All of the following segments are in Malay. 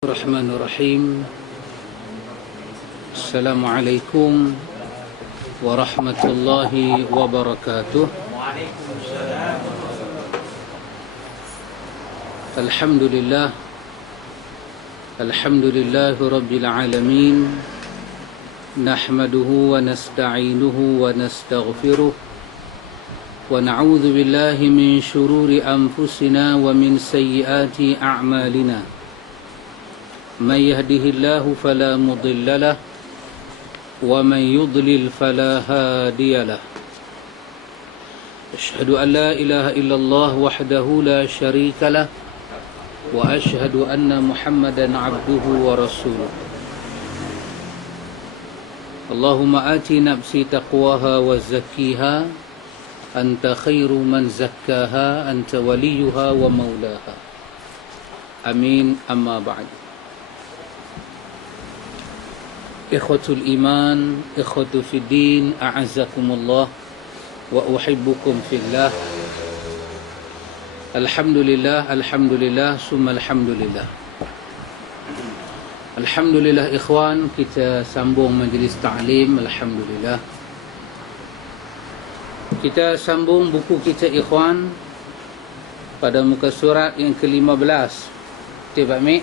Bismillahirrahmanirrahim. Assalamualaikum warahmatullahi wabarakatuh. Alhamdulillah. Alhamdulillahi rabbil alamin. Nahmaduhu wa nasta'inuhu wa nastaghfiruh. Wa na'udzu billahi min shururi anfusina wa min sayyiati a'malina. من يهده الله فلا مضل له ومن يضلل فلا هادي له أشهد أن لا إله إلا الله وحده لا شريك له وأشهد أن محمدا عبده ورسوله اللهم آت نفسي تقواها وزكيها أنت خير من زكاها أنت وليها ومولاها آمين أما بعد Ikhwatul iman, ikhwatu fiddin, a'azzakumullah wa uhibbukum fillah. Alhamdulillah, alhamdulillah, summa alhamdulillah. Alhamdulillah ikhwan, kita sambung majlis ta'lim, alhamdulillah. Kita sambung buku kita ikhwan pada muka surat yang ke-15. Betul Pak Mek?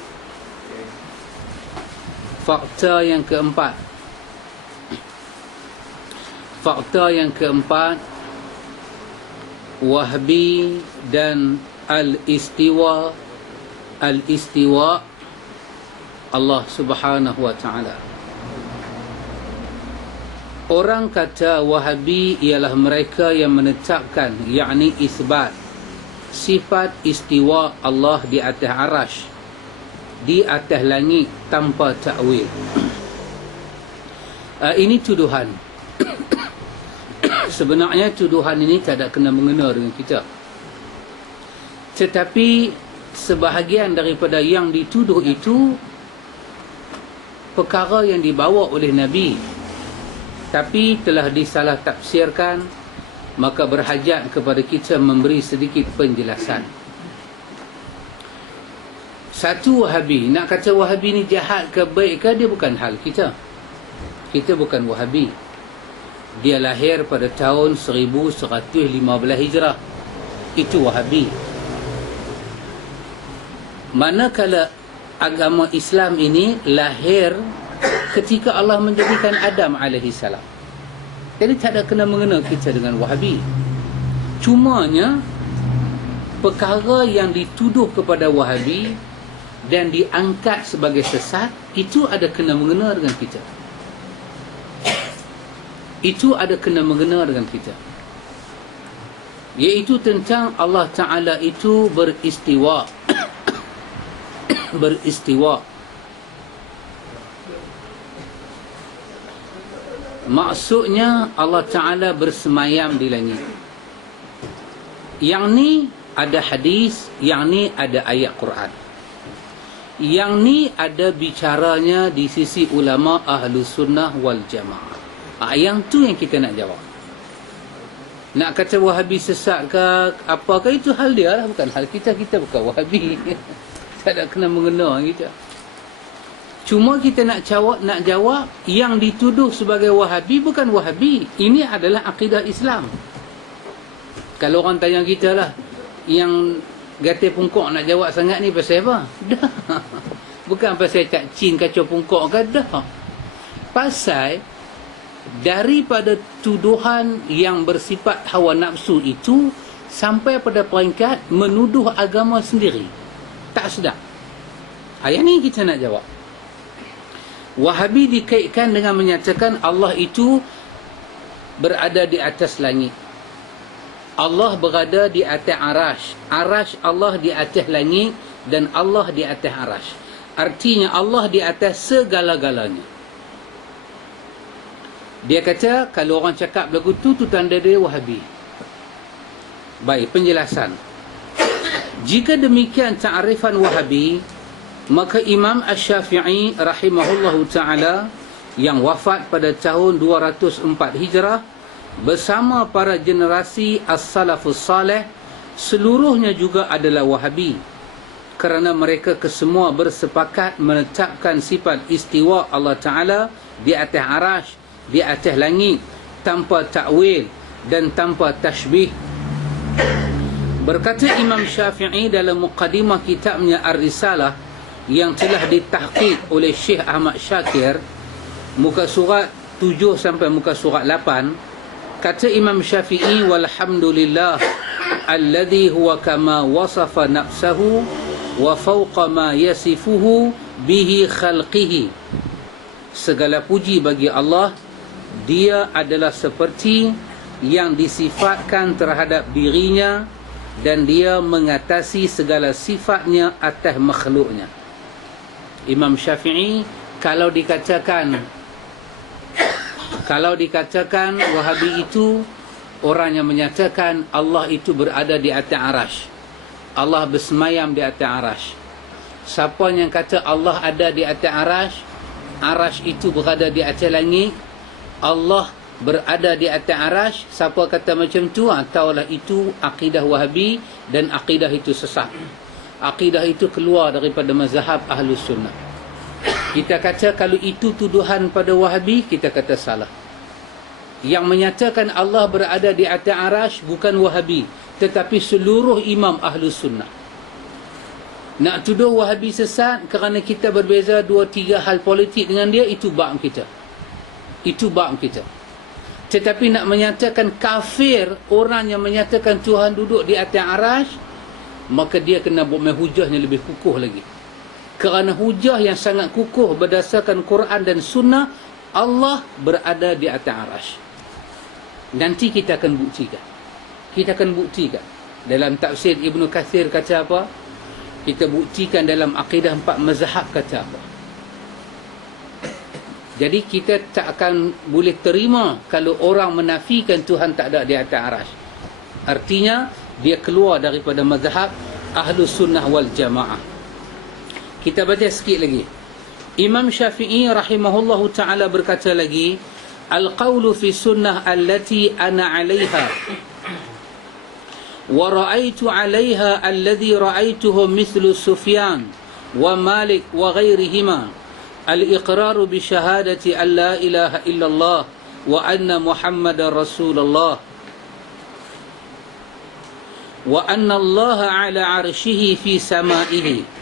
Fakta yang keempat. Fakta yang keempat, Wahbi dan Al-Istiwa Allah Subhanahu wa ta'ala. Orang kata Wahabi ialah mereka yang menetapkan, yakni isbat sifat istiwa Allah di atas arash, di atas langit tanpa takwil. Ini tuduhan. Sebenarnya tuduhan ini tak ada kena mengena dengan kita. Tetapi sebahagian daripada yang dituduh itu perkara yang dibawa oleh Nabi, tapi telah disalah tafsirkan, maka berhajat kepada kita memberi sedikit penjelasan. Satu, Wahabi. Nak kata Wahabi ni jahat ke baik ke, dia bukan hal kita. Kita bukan Wahabi. Dia lahir pada tahun 1115 Hijrah. Itu Wahabi. Manakala agama Islam ini lahir ketika Allah menjadikan Adam AS. Jadi tak ada kena mengena kita dengan Wahabi. Cumanya perkara yang dituduh kepada Wahabi dan diangkat sebagai sesat, itu ada kena mengena dengan kita. Itu ada kena mengena dengan kita. Iaitu tentang Allah Ta'ala itu beristiwa. Beristiwa. Maksudnya Allah Ta'ala bersemayam di langit. Yang ni ada hadis, yang ni ada ayat Quran. Yang ni ada bicaranya di sisi ulama ahlu sunnah wal jamaah. Yang tu yang kita nak jawab. Nak kata Wahabi sesat ke apakah, itu hal dia lah, bukan hal kita. Kita bukan Wahabi. Tak ada kena mengena kita. Cuma kita nak jawab yang dituduh sebagai Wahabi bukan Wahabi. Ini adalah akidah Islam. Kalau orang tanya kita lah, yang gatal pungkok nak jawab sangat ni pasal apa? Dah. Bukan pasal tak cin kacau pungkok ke, dah. Pasal daripada tuduhan yang bersifat hawa nafsu itu sampai pada peringkat menuduh agama sendiri. Tak sedap. Ayat ni kita nak jawab. Wahabi dikaitkan dengan menyatakan Allah itu berada di atas langit. Allah berada di atas arash. Arash Allah di atas langit dan Allah di atas arash. Artinya Allah di atas segala-galanya. Dia kata kalau orang cakap lagu tu tanda dia Wahabi. Baik, penjelasan. Jika demikian ta'rifan Wahabi, maka Imam Asy-Syafi'i rahimahullahu ta'ala yang wafat pada tahun 204 Hijrah bersama para generasi as-salafus salih seluruhnya juga adalah Wahabi. kerana mereka kesemua bersepakat menetapkan sifat istiwa Allah Ta'ala di atas arash, di atas langit, tanpa takwil dan tanpa tashbih. Berkata Imam Syafi'i dalam muqaddimah kitabnya Ar-Risalah yang telah ditahqiq oleh Syekh Ahmad Syakir, muka surat 7 sampai muka surat 8, kata Imam Syafi'i, walhamdulillah alladhi huwa kama wasafa nafsahu wa fawqa ma yasifuhu bihi khalqihi. Segala puji bagi Allah, dia adalah seperti yang disifatkan terhadap dirinya dan dia mengatasi segala sifatnya atas makhluknya. Imam Syafi'i kalau dikatakan Wahabi itu orang yang menyatakan Allah itu berada di atas arash, Allah bersemayam di atas arash. Siapa yang kata Allah ada di atas arash, arash itu berada di atas langit, Allah berada di atas arash, siapa kata macam tu, taulah itu akidah Wahabi, dan akidah itu sesat. Akidah itu keluar daripada mazhab Ahlus Sunnah. Kita kata kalau itu tuduhan pada Wahabi, kita kata salah. Yang menyatakan Allah berada di atas arash bukan Wahabi, tetapi seluruh imam Ahlus Sunnah. Nak tuduh Wahabi sesat kerana kita berbeza 2-3 hal politik dengan dia, itu bab kita. Itu bab kita. Tetapi nak menyatakan kafir orang yang menyatakan Tuhan duduk di atas arash, maka dia kena buat hujahnya lebih kukuh lagi. Kerana hujah yang sangat kukuh berdasarkan Quran dan Sunnah, Allah berada di atas arash. Nanti kita akan buktikan. Kita akan buktikan. Dalam tafsir Ibn Kathir kata apa? Kita buktikan dalam akidah 4 mazhab kata apa. Jadi kita tak akan boleh terima kalau orang menafikan Tuhan tak ada di atas arash. Artinya dia keluar daripada mazhab Ahlus Sunnah wal Jamaah. Kita baca sikit lagi. Imam Syafi'i rahimahullahu ta'ala berkata lagi, al-qawlu fi sunnah allati ana 'alayha wa ra'aytu 'alayha alladhi ra'aytuhu mithlu Sufyan wa Malik wa ghairihima al-iqraru bi syahadati an la ilaha illallah wa anna Muhammadar Rasulullah wa anna Allah 'ala 'arsyihi fi sama'ihi.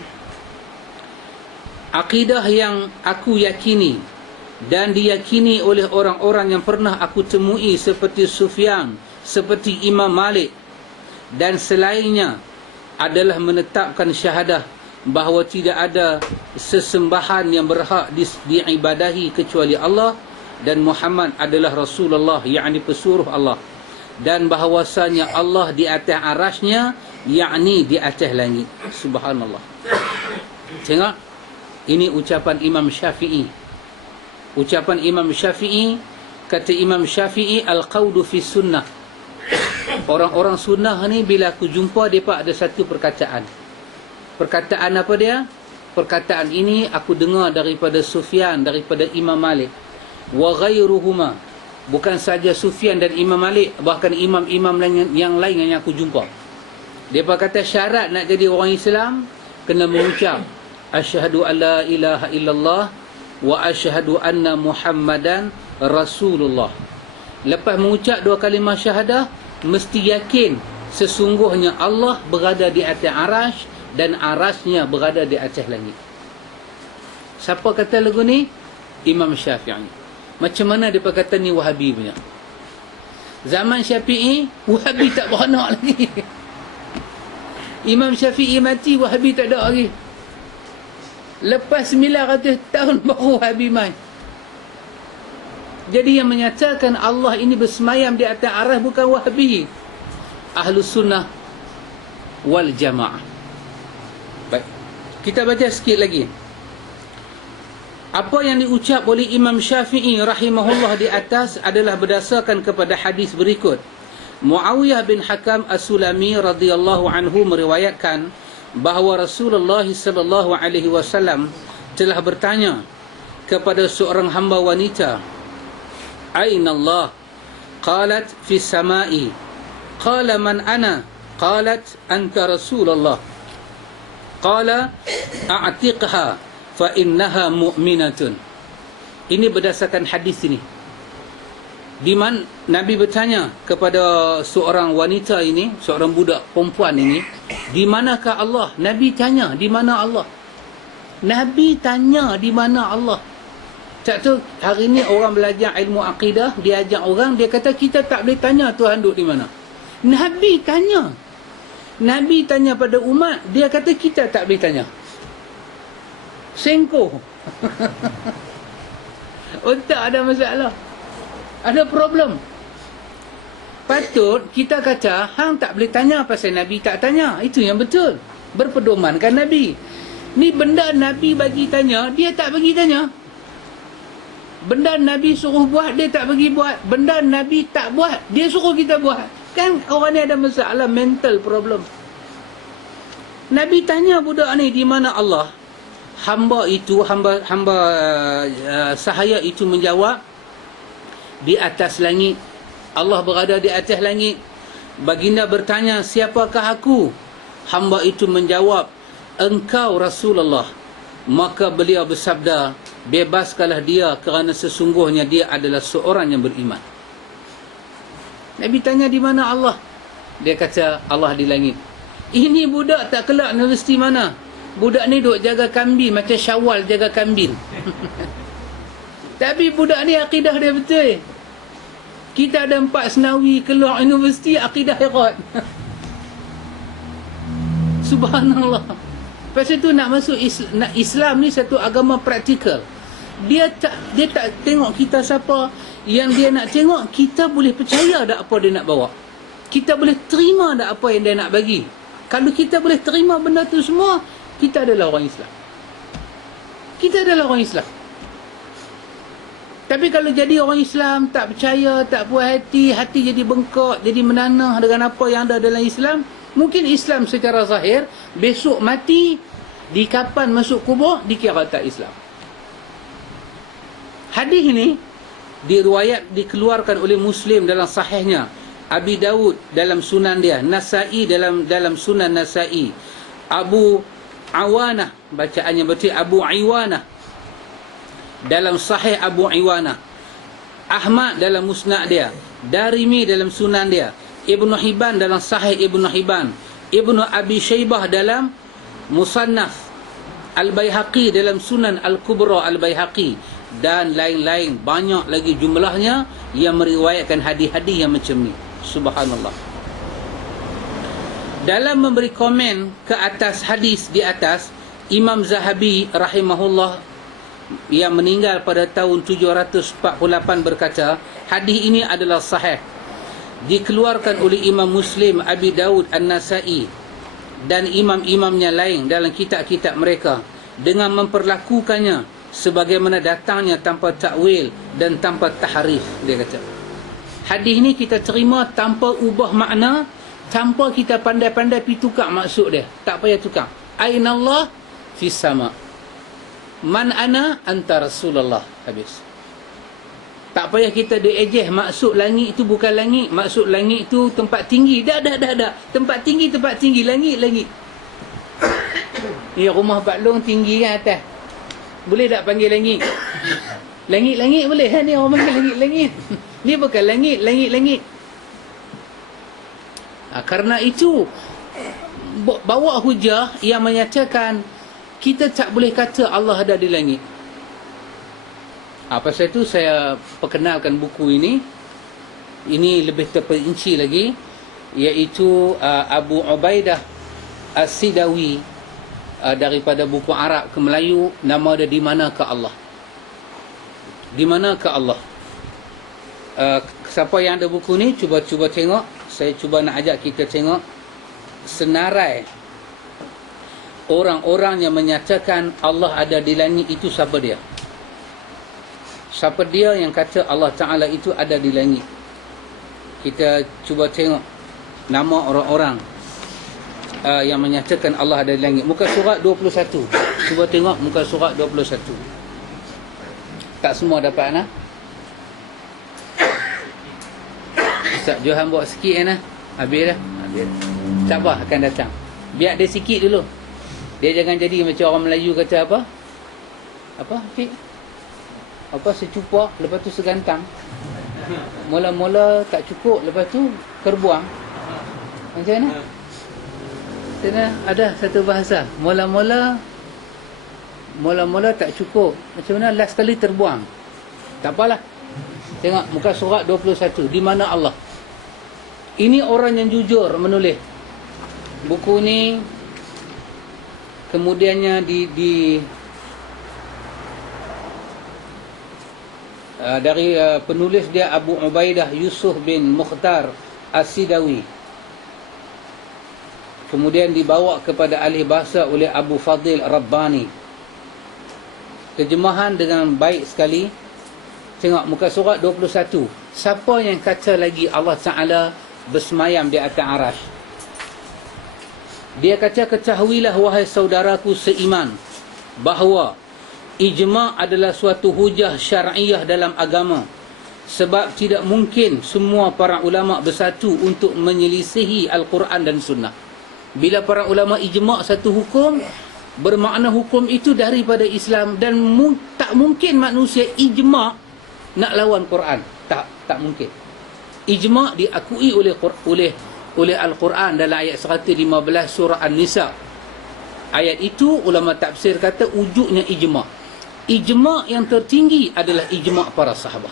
Akidah yang aku yakini dan diyakini oleh orang-orang yang pernah aku temui seperti Sufyan, seperti Imam Malik dan selainnya adalah menetapkan syahadah bahawa tidak ada sesembahan yang berhak diibadahi kecuali Allah, dan Muhammad adalah Rasulullah, yakni pesuruh Allah, dan bahawasanya Allah di atas arasnya, yakni di atas langit. Subhanallah. Tengok, ini ucapan Imam Syafi'i. Ucapan Imam Syafi'i, kata Imam Syafi'i, al-qawdu fi sunnah. Orang-orang sunnah ni bila aku jumpa, mereka ada satu perkataan. Perkataan apa dia? Perkataan ini aku dengar daripada Sufyan, daripada Imam Malik. Wa ghairuhuma. Bukan saja Sufyan dan Imam Malik, bahkan imam-imam yang lain yang aku jumpa. Mereka kata syarat nak jadi orang Islam, kena mengucap asyhadu an la ilaha illallah wa asyhadu anna Muhammadan Rasulullah. Lepas mengucap 2 kalimah syahadah, mesti yakin sesungguhnya Allah berada di atas arash dan arasnya berada di atas langit. Siapa kata lagu ni? Imam Syafi'i. Macam mana dia kata ni Wahabi punya? Zaman Syafi'i, Wahabi tak beranak lagi. Imam Syafi'i mati, Wahabi tak ada lagi. Lepas 900 tahun baru Wahabi mai. Jadi yang menyatakan Allah ini bersemayam di atas arah bukan Wahabi, Ahlus Sunnah wal Jamaah. Baik, kita baca sikit lagi. Apa yang diucap oleh Imam Syafi'i rahimahullah di atas adalah berdasarkan kepada hadis berikut. Muawiyah bin Hakam As-Sulami radhiyallahu anhu meriwayatkan bahawa Rasulullah sallallahu alaihi wasallam telah bertanya kepada seorang hamba wanita, "Aina Allah?" Qalat, "Fi samai." Qala, "Man ana?" Qalat, "Anta Rasulullah." qala a'tiqha fa innaha mu'minatun. Ini berdasarkan hadis ini. Di mana Nabi bertanya kepada seorang wanita ini, seorang budak perempuan ini, di manakah Allah? Nabi tanya, di mana Allah? Nabi tanya, di mana Allah? Tak tahu hari ni orang belajar ilmu akidah, dia ajak orang, dia kata kita tak boleh tanya Tuhan duduk di mana. Nabi tanya. Nabi tanya pada umat, dia kata kita tak boleh tanya. Sengkoh. Otak ada masalah. Ada problem. Patut kita kata, hang tak boleh tanya pasal Nabi tak tanya. Itu yang betul. Berpedomankan Nabi. Ni benda Nabi bagi tanya, dia tak bagi tanya. Benda Nabi suruh buat, dia tak bagi buat. Benda Nabi tak buat, dia suruh kita buat. Kan orang ni ada masalah mental problem. Nabi tanya budak ni, di mana Allah? Hamba sahaya itu menjawab, di atas langit. Allah berada di atas langit. Baginda bertanya, siapakah aku? Hamba itu menjawab, engkau Rasulullah. Maka beliau bersabda, bebaskanlah dia kerana sesungguhnya dia adalah seorang yang beriman. Nabi tanya, di mana Allah? Dia kata, Allah di langit. Ini budak tak kelak universiti mana? Budak ni duk jaga kambing macam Syawal jaga kambing. Tapi budak ni akidah dia betul. Kita ada 4 senawi keluar universiti akidah herat. Subhanallah. Pasal tu nak masuk Islam ni satu agama praktikal. Dia tak tengok kita siapa. Yang dia nak tengok, kita boleh percaya tak apa dia nak bawa. Kita boleh terima tak apa yang dia nak bagi. Kalau kita boleh terima benda tu semua, kita adalah orang Islam. Kita adalah orang Islam. Tapi kalau jadi orang Islam, tak percaya, tak puas hati, hati jadi bengkak, jadi menanah dengan apa yang ada dalam Islam, mungkin Islam secara zahir, besok mati, di kapan masuk kubur, dikira tak Islam. Hadis ini dikeluarkan oleh Muslim dalam sahihnya, Abi Dawud dalam sunan dia, Nasai dalam sunan Nasai, Abu Awanah, bacaannya betul Abu Iwanah dalam sahih Abu Iwanah, Ahmad dalam musnad dia, Darimi dalam sunan dia, Ibnu Hibban dalam sahih Ibnu Hibban, Ibnu Abi Syaibah dalam Musannaf, Al-Baihaqi dalam Sunan Al-Kubra Al-Baihaqi, dan lain-lain, banyak lagi jumlahnya yang meriwayatkan hadis-hadis yang macam ni. Subhanallah. Dalam memberi komen ke atas hadis di atas, Imam Zahabi rahimahullah yang meninggal pada tahun 748 berkata, hadis ini adalah sahih. Dikeluarkan oleh Imam Muslim, Abi Dawud, An-Nasai dan imam-imamnya lain dalam kitab-kitab mereka dengan memperlakukannya sebagaimana datangnya tanpa takwil dan tanpa tahrif. Dia kata, hadis ini kita terima tanpa ubah makna, tanpa kita pandai-pandai pergi tukar maksud dia. Tak payah tukar. Ainallah fis sama. Man ana anta Rasulullah. Habis. Tak payah kita diejeh maksud langit itu bukan langit, maksud langit itu tempat tinggi. Dah. Tempat tinggi, langit. Ya, rumah Pak Long tinggi kan atas. Boleh tak panggil langit? Langit boleh kan? Ni orang panggil langit. Ni bukan langit. Karena itu bawa hujah yang menyatakan kita tak boleh kata Allah ada di langit. Pasal itu saya perkenalkan buku ini. Ini lebih terperinci lagi, iaitu Abu Ubaidah As-Sidawi, daripada buku Arab ke Melayu. Nama dia Di Manakah Allah. Di Manakah Allah. Siapa yang ada buku ni, cuba tengok. Saya cuba nak ajak kita tengok senarai orang-orang yang menyatakan Allah ada di langit itu. Siapa dia? Siapa dia yang kata Allah Ta'ala itu ada di langit? Kita cuba tengok nama orang-orang yang menyatakan Allah ada di langit. Muka surat 21. Cuba tengok muka surat 21. Tak semua dapat nah? Ustaz Johan bawa sikit nah. Habis dah. Tak apa, akan datang. Biar dia sikit dulu. Dia jangan jadi macam orang Melayu kata apa? Apa? Cik? Apa secupak, lepas tu segantang. Mula-mula tak cukup, lepas tu kerbuang. Macam mana? Ada satu bahasa. Mula-mula tak cukup. Macam mana? Last kali terbuang. Tak apalah. Tengok muka surat 21. Di mana Allah? Ini orang yang jujur menulis. Buku ni kemudiannya dari penulis dia Abu Ubaidah Yusuf bin Mukhtar As-Sidawi. Kemudian dibawa kepada ahli bahasa oleh Abu Fadil Rabbani. Terjemahan dengan baik sekali. Tengok muka surat 21. Siapa yang kata lagi Allah Ta'ala bersemayam di atas arash? Dia kata, ketahuilah wahai saudaraku seiman, bahawa ijma' adalah suatu hujah syar'iyah dalam agama. Sebab tidak mungkin semua para ulama' bersatu untuk menyelisihi Al-Quran dan Sunnah. Bila para ulama' ijma' satu hukum, bermakna hukum itu daripada Islam. Dan tak mungkin manusia ijma' nak lawan Quran. Tak mungkin. Ijma' diakui oleh Al-Quran dalam ayat 115 surah An-Nisa. Ayat itu ulama tafsir kata wujudnya ijma'. Ijma' yang tertinggi adalah ijma' para sahabat.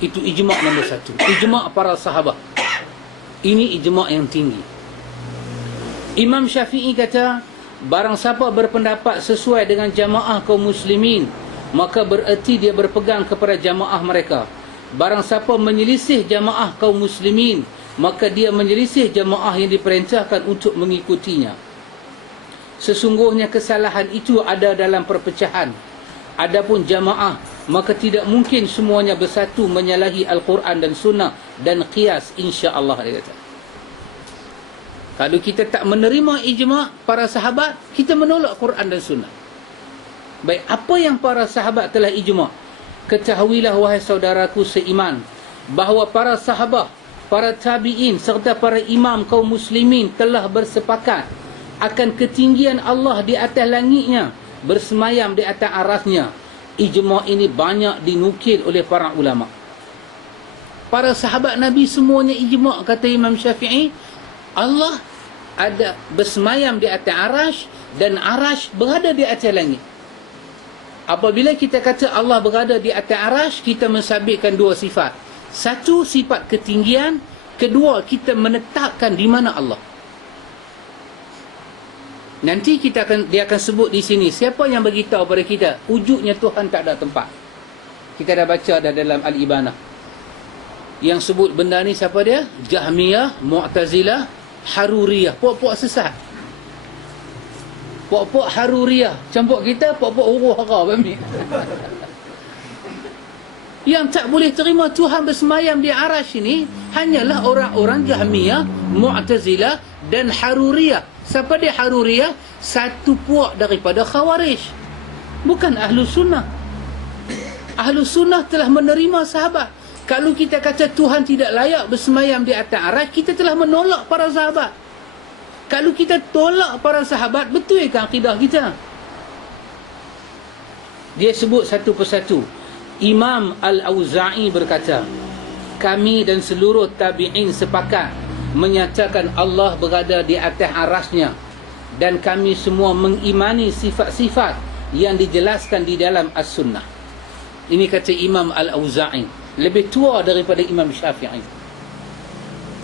Itu ijma' nombor 1. Ijma' para sahabat. Ini ijma' yang tinggi. Imam Syafi'i kata, barang siapa berpendapat sesuai dengan jamaah kaum muslimin, maka bererti dia berpegang kepada jamaah mereka. Barang siapa menyelisih jamaah kaum muslimin, maka dia menyelisih jamaah yang diperintahkan untuk mengikutinya. Sesungguhnya kesalahan itu ada dalam perpecahan. Adapun jamaah, maka tidak mungkin semuanya bersatu menyalahi Al-Quran dan Sunnah dan qiyas, insya-Allah, dia kata. Kalau kita tak menerima ijma' para sahabat, kita menolak Quran dan Sunnah. Baik, apa yang para sahabat telah ijma'? Ketahuilah wahai saudaraku seiman, bahawa para sahabat, para tabi'in serta para imam kaum muslimin telah bersepakat akan ketinggian Allah di atas langitnya, bersemayam di atas arasnya. Ijma' ini banyak dinukil oleh para ulama'. Para sahabat Nabi semuanya ijma', kata Imam Syafi'i. Allah ada bersemayam di atas arash, dan arash berada di atas langit. Apabila kita kata Allah berada di atas arash, kita mensabitkan dua sifat. Satu, sifat ketinggian. Kedua, kita menetapkan di mana Allah. Nanti dia akan sebut di sini, siapa yang beritahu pada kita wujudnya Tuhan tak ada tempat. Kita dah baca dah dalam Al-Ibanah. Yang sebut benda ni siapa dia? Jahmiyah, Mu'tazilah, Haruriyah. Puak-puak sesat. Puak-puak Haruriyah. Campur kita, puak-puak huru hara. Yang tak boleh terima Tuhan bersemayam di arash ini hanyalah orang-orang Jahmiyah, Mu'tazilah dan Haruriyah. Siapa dia Haruriyah? Satu puak daripada Khawarij. Bukan Ahlus Sunnah. Ahlus Sunnah telah menerima sahabat. Kalau kita kata Tuhan tidak layak bersemayam di atas arash, kita telah menolak para sahabat. Kalau kita tolak para sahabat, betulkah akidah kita? Dia sebut satu persatu. Imam Al-Auza'i berkata, kami dan seluruh tabi'in sepakat menyatakan Allah berada di atas arasnya, dan kami semua mengimani sifat-sifat yang dijelaskan di dalam As-Sunnah. Ini kata Imam Al-Auza'i, lebih tua daripada Imam Syafi'i.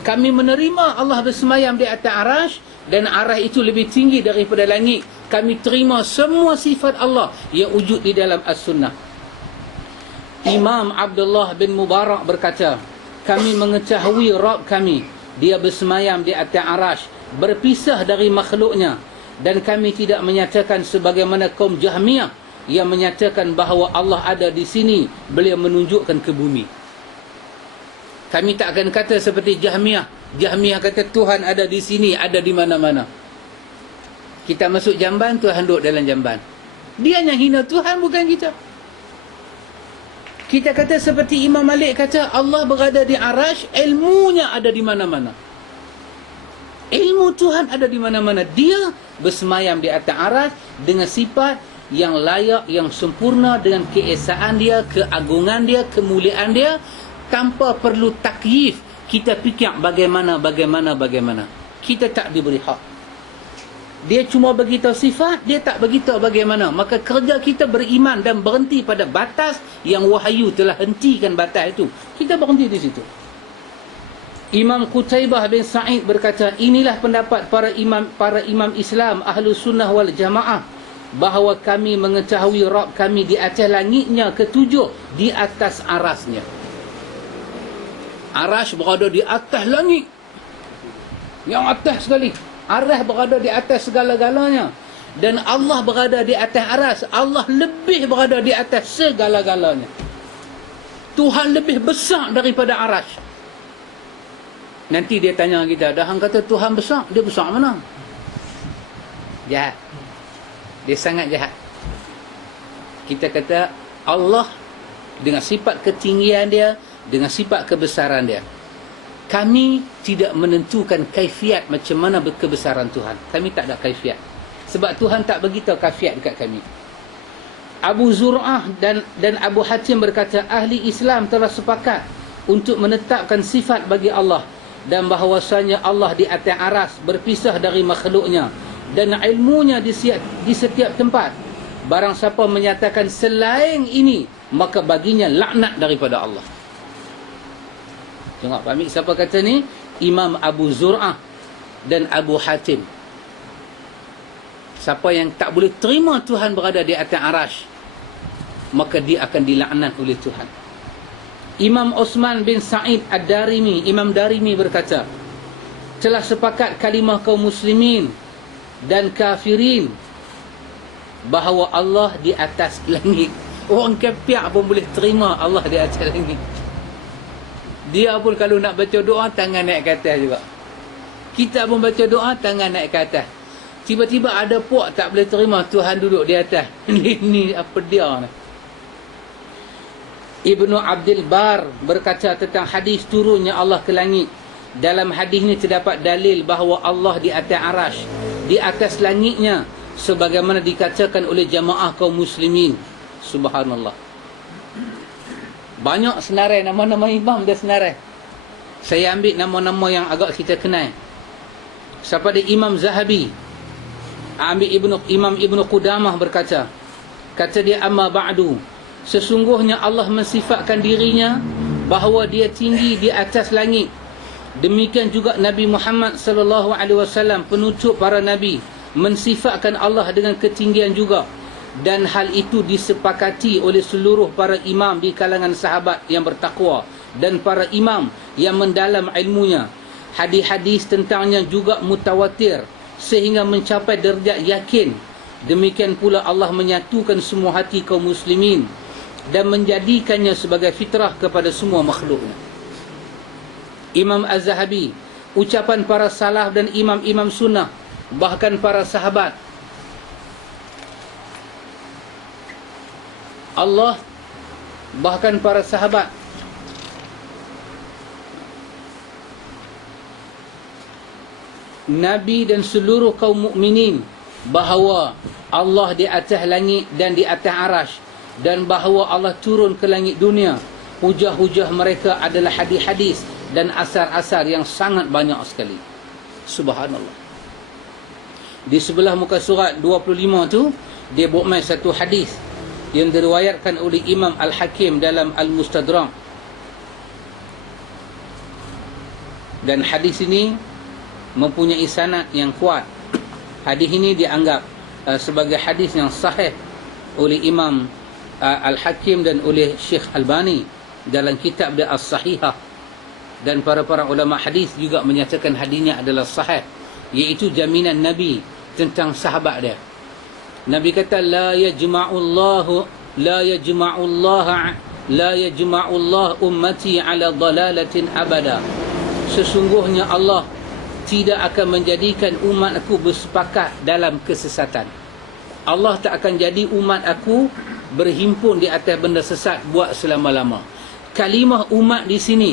Kami menerima Allah bersemayam di atas arash, dan arash itu lebih tinggi daripada langit. Kami terima semua sifat Allah yang wujud di dalam As-Sunnah. Imam Abdullah bin Mubarak berkata, kami mengetahui Rabb kami, dia bersemayam di atas arash, berpisah dari makhluknya, dan kami tidak menyatakan sebagaimana kaum Jahmiyah yang menyatakan bahawa Allah ada di sini, beliau menunjukkan ke bumi. Kami tak akan kata seperti Jahmiyah. Jahmiyah kata Tuhan ada di sini, ada di mana-mana. Kita masuk jamban, Tuhan duduk dalam jamban. Dia yang hina Tuhan, bukan kita. Kita kata seperti Imam Malik kata, Allah berada di arash, ilmunya ada di mana-mana. Ilmu Tuhan ada di mana-mana. Dia bersemayam di atas aras dengan sifat yang layak, yang sempurna, dengan keesaan dia, keagungan dia, kemuliaan dia, tanpa perlu takyif. Kita fikir bagaimana. Kita tak diberi hak. Dia cuma beritahu sifat, dia tak beritahu bagaimana. Maka kerja kita beriman dan berhenti pada batas yang wahyu telah hentikan batas itu. Kita berhenti di situ. Imam Qutaibah bin Sa'id berkata, inilah pendapat para imam Islam Ahlus Sunnah wal Jamaah, bahawa kami mengetahui Rabb kami di atas langitnya ketujuh, di atas arasnya. Aras berada di atas langit, yang atas sekali. Aras berada di atas segala-galanya. Dan Allah berada di atas aras. Allah lebih berada di atas segala-galanya. Tuhan lebih besar daripada aras. Nanti dia tanya kita, dah hang kata Tuhan besar, dia besar mana? Jahat. Dia sangat jahat. Kita kata Allah dengan sifat ketinggian dia, dengan sifat kebesaran dia. Kami tidak menentukan kaifiat macam mana kebesaran Tuhan. Kami tak ada kaifiat. Sebab Tuhan tak beritahu kaifiat dekat kami. Abu Zur'ah dan Abu Hatim berkata, ahli Islam telah sepakat untuk menetapkan sifat bagi Allah, dan bahawasanya Allah di atas aras, berpisah dari makhluknya, dan ilmunya di setiap tempat. Barang siapa menyatakan selain ini, maka baginya laknat daripada Allah. Tengok pahami siapa kata ni? Imam Abu Zur'ah dan Abu Hatim. Siapa yang tak boleh terima Tuhan berada di atas aras, maka dia akan dilaknat oleh Tuhan. Imam Osman bin Sa'id Ad-Darimi, Imam Darimi berkata, telah sepakat kalimah kaum muslimin dan kafirin bahawa Allah di atas langit. Orang kafir pun boleh terima Allah di atas langit. Dia pun kalau nak baca doa, tangan naik ke atas juga. Kita pun baca doa, tangan naik ke atas. Tiba-tiba ada puak tak boleh terima Tuhan duduk di atas. Ini apa dia ni? Ibnu Abdul Bar berkata tentang hadis turunnya Allah ke langit. Dalam hadis ini terdapat dalil bahawa Allah di atas aras, di atas langitnya, sebagaimana dikatakan oleh jamaah kaum muslimin. Subhanallah. Banyak senarai nama-nama imam dia senarai. Saya ambil nama-nama yang agak kita kenal. Siapa dia? Imam Zahabi. Ambil Imam Ibnu Qudamah berkata, kata dia, amma ba'du, sesungguhnya Allah mensifatkan dirinya bahawa dia tinggi di atas langit. Demikian juga Nabi Muhammad sallallahu alaihi wasallam, penutup para nabi, mensifatkan Allah dengan ketinggian juga. Dan hal itu disepakati oleh seluruh para imam di kalangan sahabat yang bertakwa dan para imam yang mendalam ilmunya. Hadis-hadis tentangnya juga mutawatir sehingga mencapai darjat yakin. Demikian pula Allah menyatukan semua hati kaum muslimin dan menjadikannya sebagai fitrah kepada semua makhluknya. Imam Az-Zahabi, ucapan para salaf dan imam-imam sunnah, bahkan para sahabat, Allah, bahkan para sahabat, Nabi dan seluruh kaum mukminin, bahawa Allah di atas langit dan di atas aras, dan bahawa Allah turun ke langit dunia. Hujah-hujah mereka adalah hadis-hadis dan asar-asar yang sangat banyak sekali. Subhanallah. Di sebelah muka surat 25 tu, dia buat main satu hadis yang diriwayatkan oleh Imam Al-Hakim dalam Al-Mustadrak. Dan hadis ini mempunyai sanad yang kuat. Hadis ini dianggap sebagai hadis yang sahih oleh Imam Al-Hakim dan oleh Syekh Albani dalam kitab dia As-Sahihah. Dan para ulama hadis juga menyatakan hadisnya adalah sahih, iaitu jaminan Nabi tentang sahabat dia. Nabi kata, la yajma'ullah ummati ala dalalatin abada. Sesungguhnya Allah tidak akan menjadikan umat aku bersepakat dalam kesesatan. Allah tak akan jadi umat aku berhimpun di atas benda sesat buat selama-lama. Kalimah umat di sini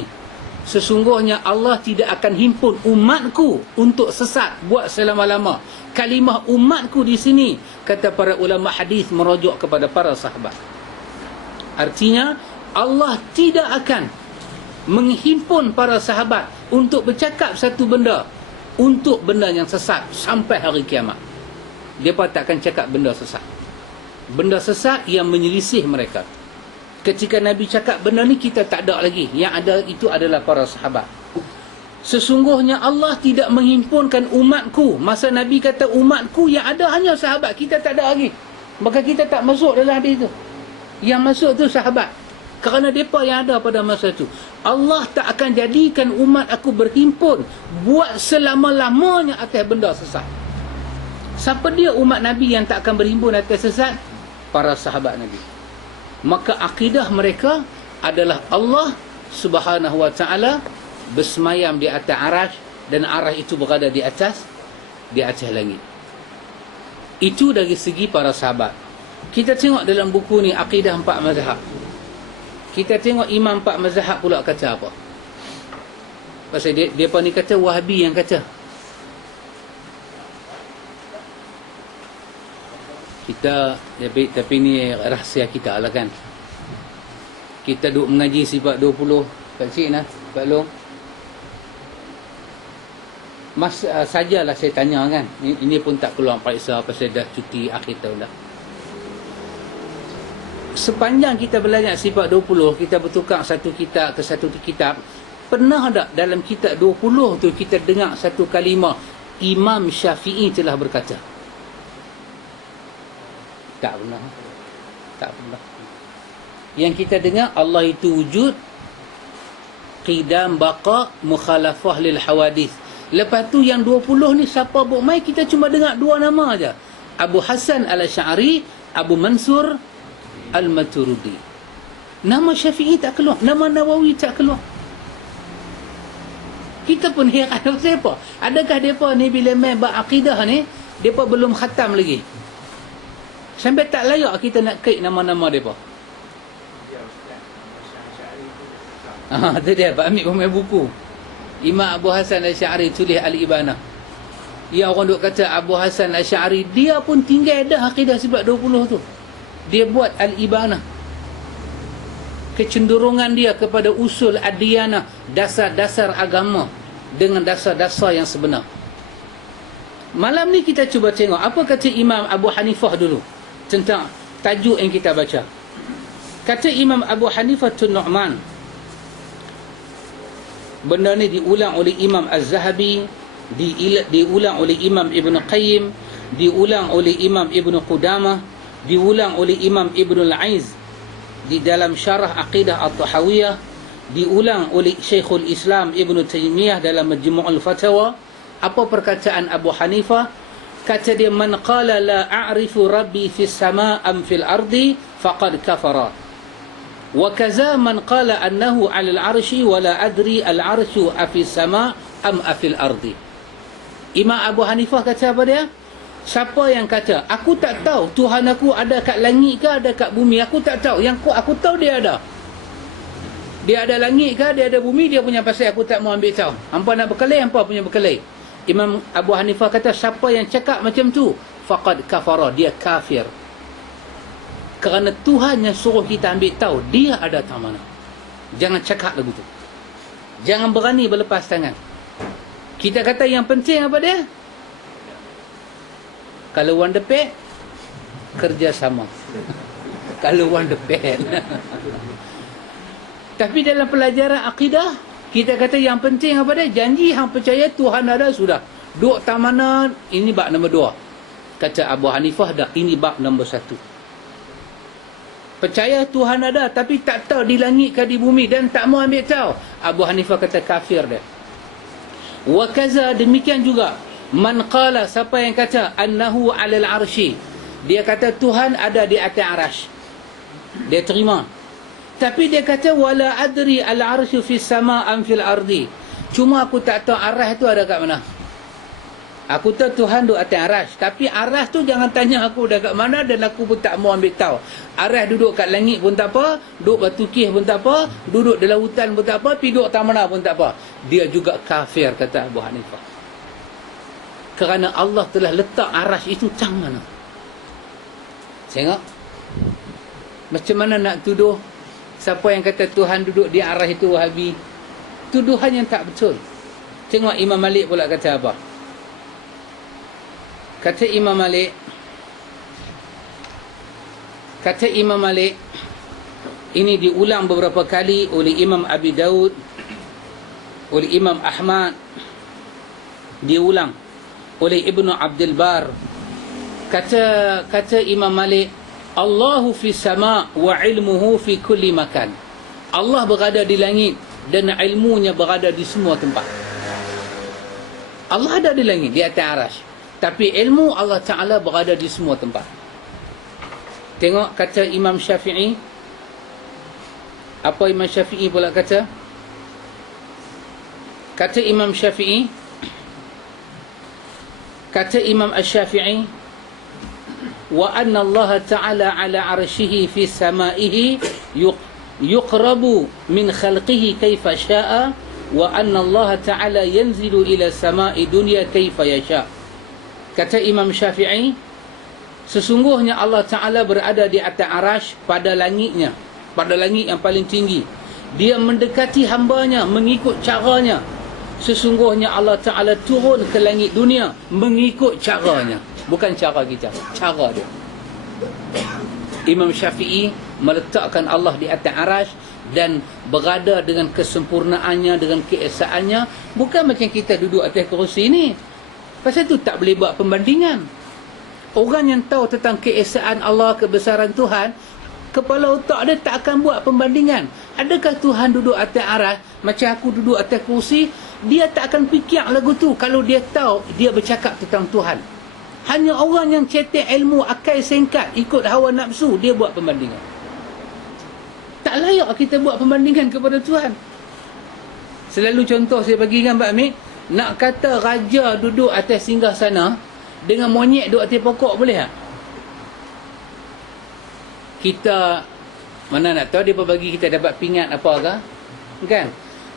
sesungguhnya Allah tidak akan himpun umatku untuk sesat buat selama-lama. Kalimah umatku di sini, kata para ulama hadis, merujuk kepada para sahabat. Artinya Allah tidak akan menghimpun para sahabat untuk bercakap satu benda untuk benda yang sesat sampai hari kiamat. Mereka tak akan cakap benda sesat. Benda sesat yang menyelisih mereka. Ketika Nabi cakap benda ni, kita tak ada lagi. Yang ada itu adalah para sahabat. Sesungguhnya Allah tidak menghimpunkan umatku. Masa Nabi kata umatku, yang ada hanya sahabat. Kita tak ada lagi. Maka kita tak masuk dalam hadis itu. Yang masuk tu sahabat. Kerana mereka yang ada pada masa itu. Allah tak akan jadikan umat aku berhimpun buat selama-lamanya atas benda sesat. Siapa dia umat Nabi yang tak akan berhimpun atas sesat? Para sahabat Nabi. Maka akidah mereka adalah Allah Subhanahu wa ta'ala bersemayam di atas arasy, dan arasy itu berada di atas langit. Itu dari segi para sahabat. Kita tengok dalam buku ni, Akidah 4 Mazhab. Kita tengok Imam 4 Mazhab pula kata apa. Pasal dia ni kata Wahabi yang kata. Kita, tapi ni rahsia kita lah kan. Kita duduk mengaji sifat 20. Kak Cik lah, Kak Long. Sajalah saya tanya kan. Ini pun tak keluar periksa pasal dah cuti akhir tahun dah. Sepanjang kita belajar sifat 20, kita bertukar satu kitab ke satu kitab. Pernah tak dalam kitab 20 tu kita dengar satu kalimah Imam Syafi'i telah berkata? Tak pernah. Tak pernah. Yang kita dengar Allah itu wujud, qidam, baqa, mukhalafah lil hawadith. Lepas tu yang 20 ni siapa buat mai, kita cuma dengar 2 nama aja. Abu Hasan Al-Asy'ari, Abu Mansur Al-Maturidi. Nama Syafi'i tak keluar, nama Nawawi tak keluar. Kita pun heran siapa. Adakah depa ni bila main bab akidah ni, depa belum khatam lagi? Sampai tak layak kita nak kait nama-nama mereka. Itu dia, Pak Amir pemain buku. Imam Abu Hasan Al-Asy'ari tulis Al-Ibanah. Ya, orang duk kata Abu Hasan Al-Asy'ari, dia pun tinggal dah akidah sifat 20 tu. Dia buat Al-Ibanah. Kecenderungan dia kepada usul ad-diyanah, dasar-dasar agama dengan dasar-dasar yang sebenar. Malam ni kita cuba tengok apa kata Imam Abu Hanifah dulu tentang tajuk yang kita baca. Kata Imam Abu Hanifah An-Nu'man, benda ni diulang oleh Imam Az-Zahabi, diulang oleh Imam Ibn Qayyim, diulang oleh Imam Ibn Qudamah, diulang oleh Imam Ibn Al-Aiz di dalam syarah Aqidah At-Tahawiyah, diulang oleh Syekhul Islam Ibn Taymiyah dalam Majmu'ul Fatawa. Apa perkataan Abu Hanifah? Kata dia, man qala la a'rifu rabbi fis sama' am fil ardi faqad kafara. Wa kaza man qala annahu 'ala al-'arsy wa la adri al-'arsyu afis sama' am afil ardi. Imam Abu Hanifah kata apa dia? Siapa yang kata aku tak tahu Tuhan aku ada kat langit ke ada kat bumi, aku tak tahu. Yang aku tahu dia ada. Dia ada langit ke dia ada bumi, dia punya pasal aku tak mau ambil tahu. Hampa nak berkelai, hampa punya berkelai. Imam Abu Hanifah kata siapa yang cakap macam tu faqad kafara, dia kafir. Kerana Tuhan yang suruh kita ambil tahu dia ada tak mana. Jangan cakap lagu tu. Jangan berani berlepas tangan. Kita kata yang penting apa dia? Kalau one depek, kerjasama. Kalau one depek. Tapi dalam pelajaran akidah, kita kata yang penting apa dia? Janji hang percaya Tuhan ada, sudah. Duk tak mana, ini bab nombor 2. Kata Abu Hanifah dah, ini bab nombor 1. Percaya Tuhan ada tapi tak tahu di langit ke di bumi dan tak mau ambil tahu. Abu Hanifah kata kafir dia. Wa kaza, demikian juga man qala, siapa yang kata annahu 'alal 'arsy, dia kata Tuhan ada di atas arasy. Dia terima. Tapi dia kata wala adri al-'arsyu fis sama' am fil ardi. Cuma aku tak tahu arasy tu ada kat mana. Aku tahu Tuhan duduk atas aras. Tapi aras tu jangan tanya aku dah kat mana, dan aku pun tak mau ambil tahu. Aras duduk kat langit pun tak apa, duduk batu kih pun tak apa, duduk dalam hutan pun tak apa, pergi duduk tak mana pun tak apa. Dia juga kafir, kata Abu Hanifah. Kerana Allah telah letak aras itu macam mana. Tengok. Macam mana nak tuduh siapa yang kata Tuhan duduk di aras itu Wahabi? Tuduhan yang tak betul. Tengok Imam Malik pula kata apa. Kata Imam Malik, ini diulang beberapa kali oleh Imam Abi Daud, oleh Imam Ahmad, diulang oleh Ibnu Abdul Bar. Kata Imam Malik, Allahu fi sama' wa ilmuhu fi kulli makan. Allah berada di langit dan ilmunya berada di semua tempat. Allah ada di langit, di atas arasy. Tapi ilmu Allah Ta'ala berada di semua tempat. Tengok kata Imam Syafi'i. Apa Imam Syafi'i pula kata? Kata Imam Syafi'i. Kata Imam Asy-Syafi'i. Wa anna Allah Ta'ala ala arsyihi fi samaihi yuqrabu min khalqihi kaifa sya'a. Wa anna Allah Ta'ala yanzilu ila samai dunya kaifa yasha'. Kata Imam Syafi'i, sesungguhnya Allah Ta'ala berada di atas arasy pada langitnya, pada langit yang paling tinggi. Dia mendekati hambanya mengikut caranya. Sesungguhnya Allah Ta'ala turun ke langit dunia mengikut caranya. Bukan cara kita, cara dia. Imam Syafi'i meletakkan Allah di atas arasy dan berada dengan kesempurnaannya, dengan keesaannya. Bukan macam kita duduk atas kerusi ni. Pasal tu tak boleh buat pembandingan. Orang yang tahu tentang keesaan Allah, kebesaran Tuhan, kepala otak dia tak akan buat pembandingan. Adakah Tuhan duduk atas arasy macam aku duduk atas kursi? Dia tak akan fikir lagu tu kalau dia tahu dia bercakap tentang Tuhan. Hanya orang yang cetek ilmu akal singkat, ikut hawa nafsu, dia buat pembandingan. Tak layak kita buat pembandingan kepada Tuhan. Selalu contoh saya bagi kan Pak Amir, nak kata raja duduk atas singgah sana dengan monyet duduk atas pokok boleh tak? Kita mana nak tahu dia bagi kita dapat pingat apa ke? Kan?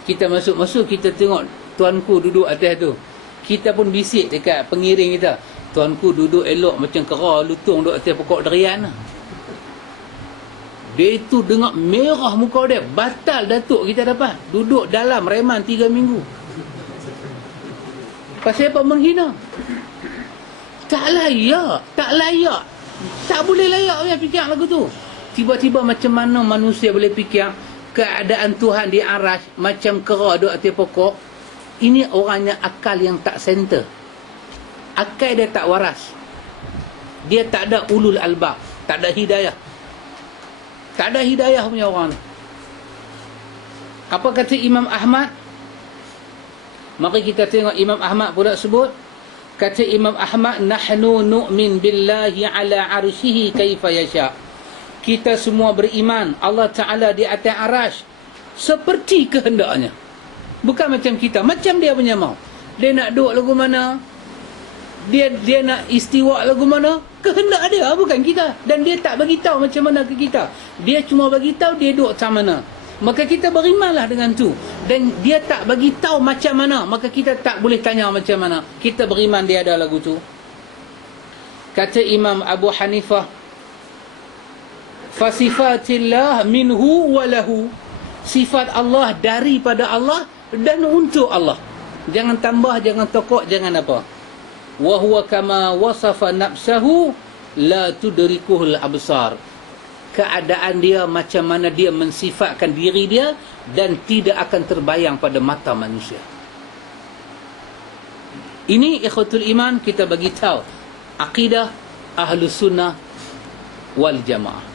Kita masuk-masuk kita tengok tuanku duduk atas tu. Kita pun bisik dekat pengiring kita. Tuanku duduk elok macam kera lutung duduk atas pokok derian. Dia itu dengar merah muka dia. Batal datuk kita dapat. Duduk dalam reman 3 minggu. Pasal apa? Menghina. Tak layak. Tak layak. Tak boleh layak ya fikir lagu tu. Tiba-tiba macam mana manusia boleh fikir keadaan Tuhan di arasy macam kera duduk atas pokok. Ini orangnya akal yang tak center. Akal dia tak waras. Dia tak ada ulul albab. Tak ada hidayah. Tak ada hidayah punya orang. Apa kata Imam Ahmad? Mari kita tengok Imam Ahmad pula sebut. Kata Imam Ahmad, nahnu nu'min billahi ala arsyihi kaifa yasha. Kita semua beriman Allah Ta'ala di atas arasy seperti kehendaknya. Bukan macam kita, macam dia punya mau. Dia nak duduk lagu mana, dia nak istiwa lagu mana, kehendak dia, bukan kita. Dan dia tak bagi tahu macam mana ke kita. Dia cuma bagi tahu dia duduk macam mana. Maka kita berimanlah dengan tu. Dan dia tak bagi tahu macam mana, maka kita tak boleh tanya macam mana. Kita beriman dia ada lagu tu. Kata Imam Abu Hanifah, fasifatillah minhu walahu. Sifat Allah daripada Allah dan untuk Allah. Jangan tambah, jangan tokok, jangan apa. Wa huwa kama wasafa nafsahu la tudrikuhul absar. Keadaan dia macam mana dia mensifatkan diri dia dan tidak akan terbayang pada mata manusia. Ini ikhwatul iman, kita bagi tahu akidah Ahlus Sunnah wal Jamaah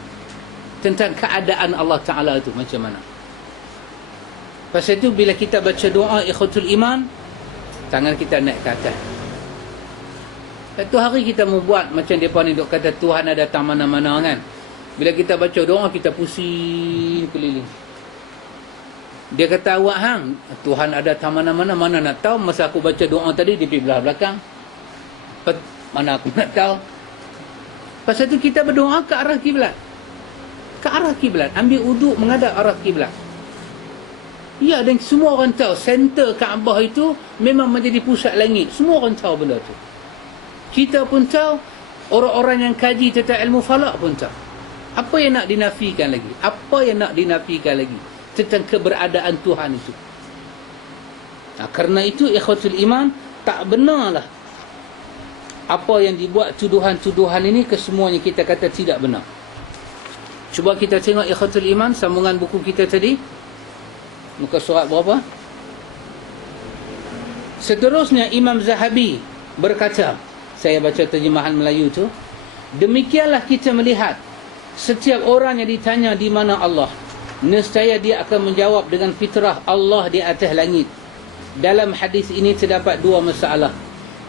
tentang keadaan Allah Ta'ala itu macam mana. Pasal itu bila kita baca doa ikhwatul iman, tangan kita naik ke atas. Satu hari kita membuat macam mereka ni duk kata Tuhan ada datang mana-mana kan. Bila kita baca doa, kita pusing keliling. Dia kata, awak hang, Tuhan ada datang mana-mana, mana nak tahu. Masa aku baca doa tadi, dia pergi belah belakang. Mana aku nak tahu. Pasal tu kita berdoa ke arah kiblat. Ke arah kiblat. Ambil uduk menghadap arah kiblat. Ya, dan semua orang tahu center Kaabah itu memang menjadi pusat langit. Semua orang tahu benda tu. Kita pun tahu, orang-orang yang kaji tentang ilmu falak pun tahu. Apa yang nak dinafikan lagi? Apa yang nak dinafikan lagi tentang keberadaan Tuhan itu? Nah, kerana itu ikhwatul iman, tak benarlah apa yang dibuat tuduhan-tuduhan ini kesemuanya kita kata tidak benar. Cuba kita tengok ikhwatul iman, sambungan buku kita tadi. Muka surat berapa? Seterusnya Imam Zahabi berkata, saya baca terjemahan Melayu tu, demikianlah kita melihat setiap orang yang ditanya di mana Allah, nescaya dia akan menjawab dengan fitrah Allah di atas langit. Dalam hadis ini terdapat dua masalah.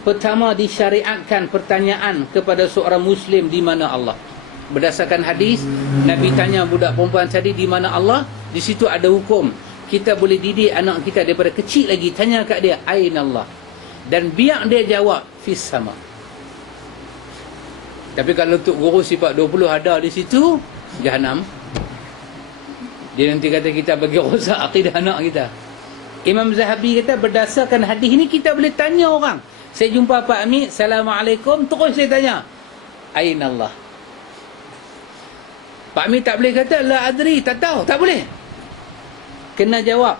Pertama, disyariatkan pertanyaan kepada seorang Muslim di mana Allah. Berdasarkan hadis, Nabi tanya budak perempuan tadi di mana Allah. Di situ ada hukum. Kita boleh didik anak kita daripada kecil lagi. Tanya kat dia, aina Allah. Dan biar dia jawab, fis sama. Tapi kalau Tok Guru sifat 20 ada di situ, Jahannam. Dia nanti kata kita bagi rosak akidah anak kita. Imam Zahabi kata berdasarkan hadis ini kita boleh tanya orang. Saya jumpa Pak Amit, Assalamualaikum, terus saya tanya, aina Allah. Pak Amit tak boleh kata la adri, tak tahu, tak boleh. Kena jawab.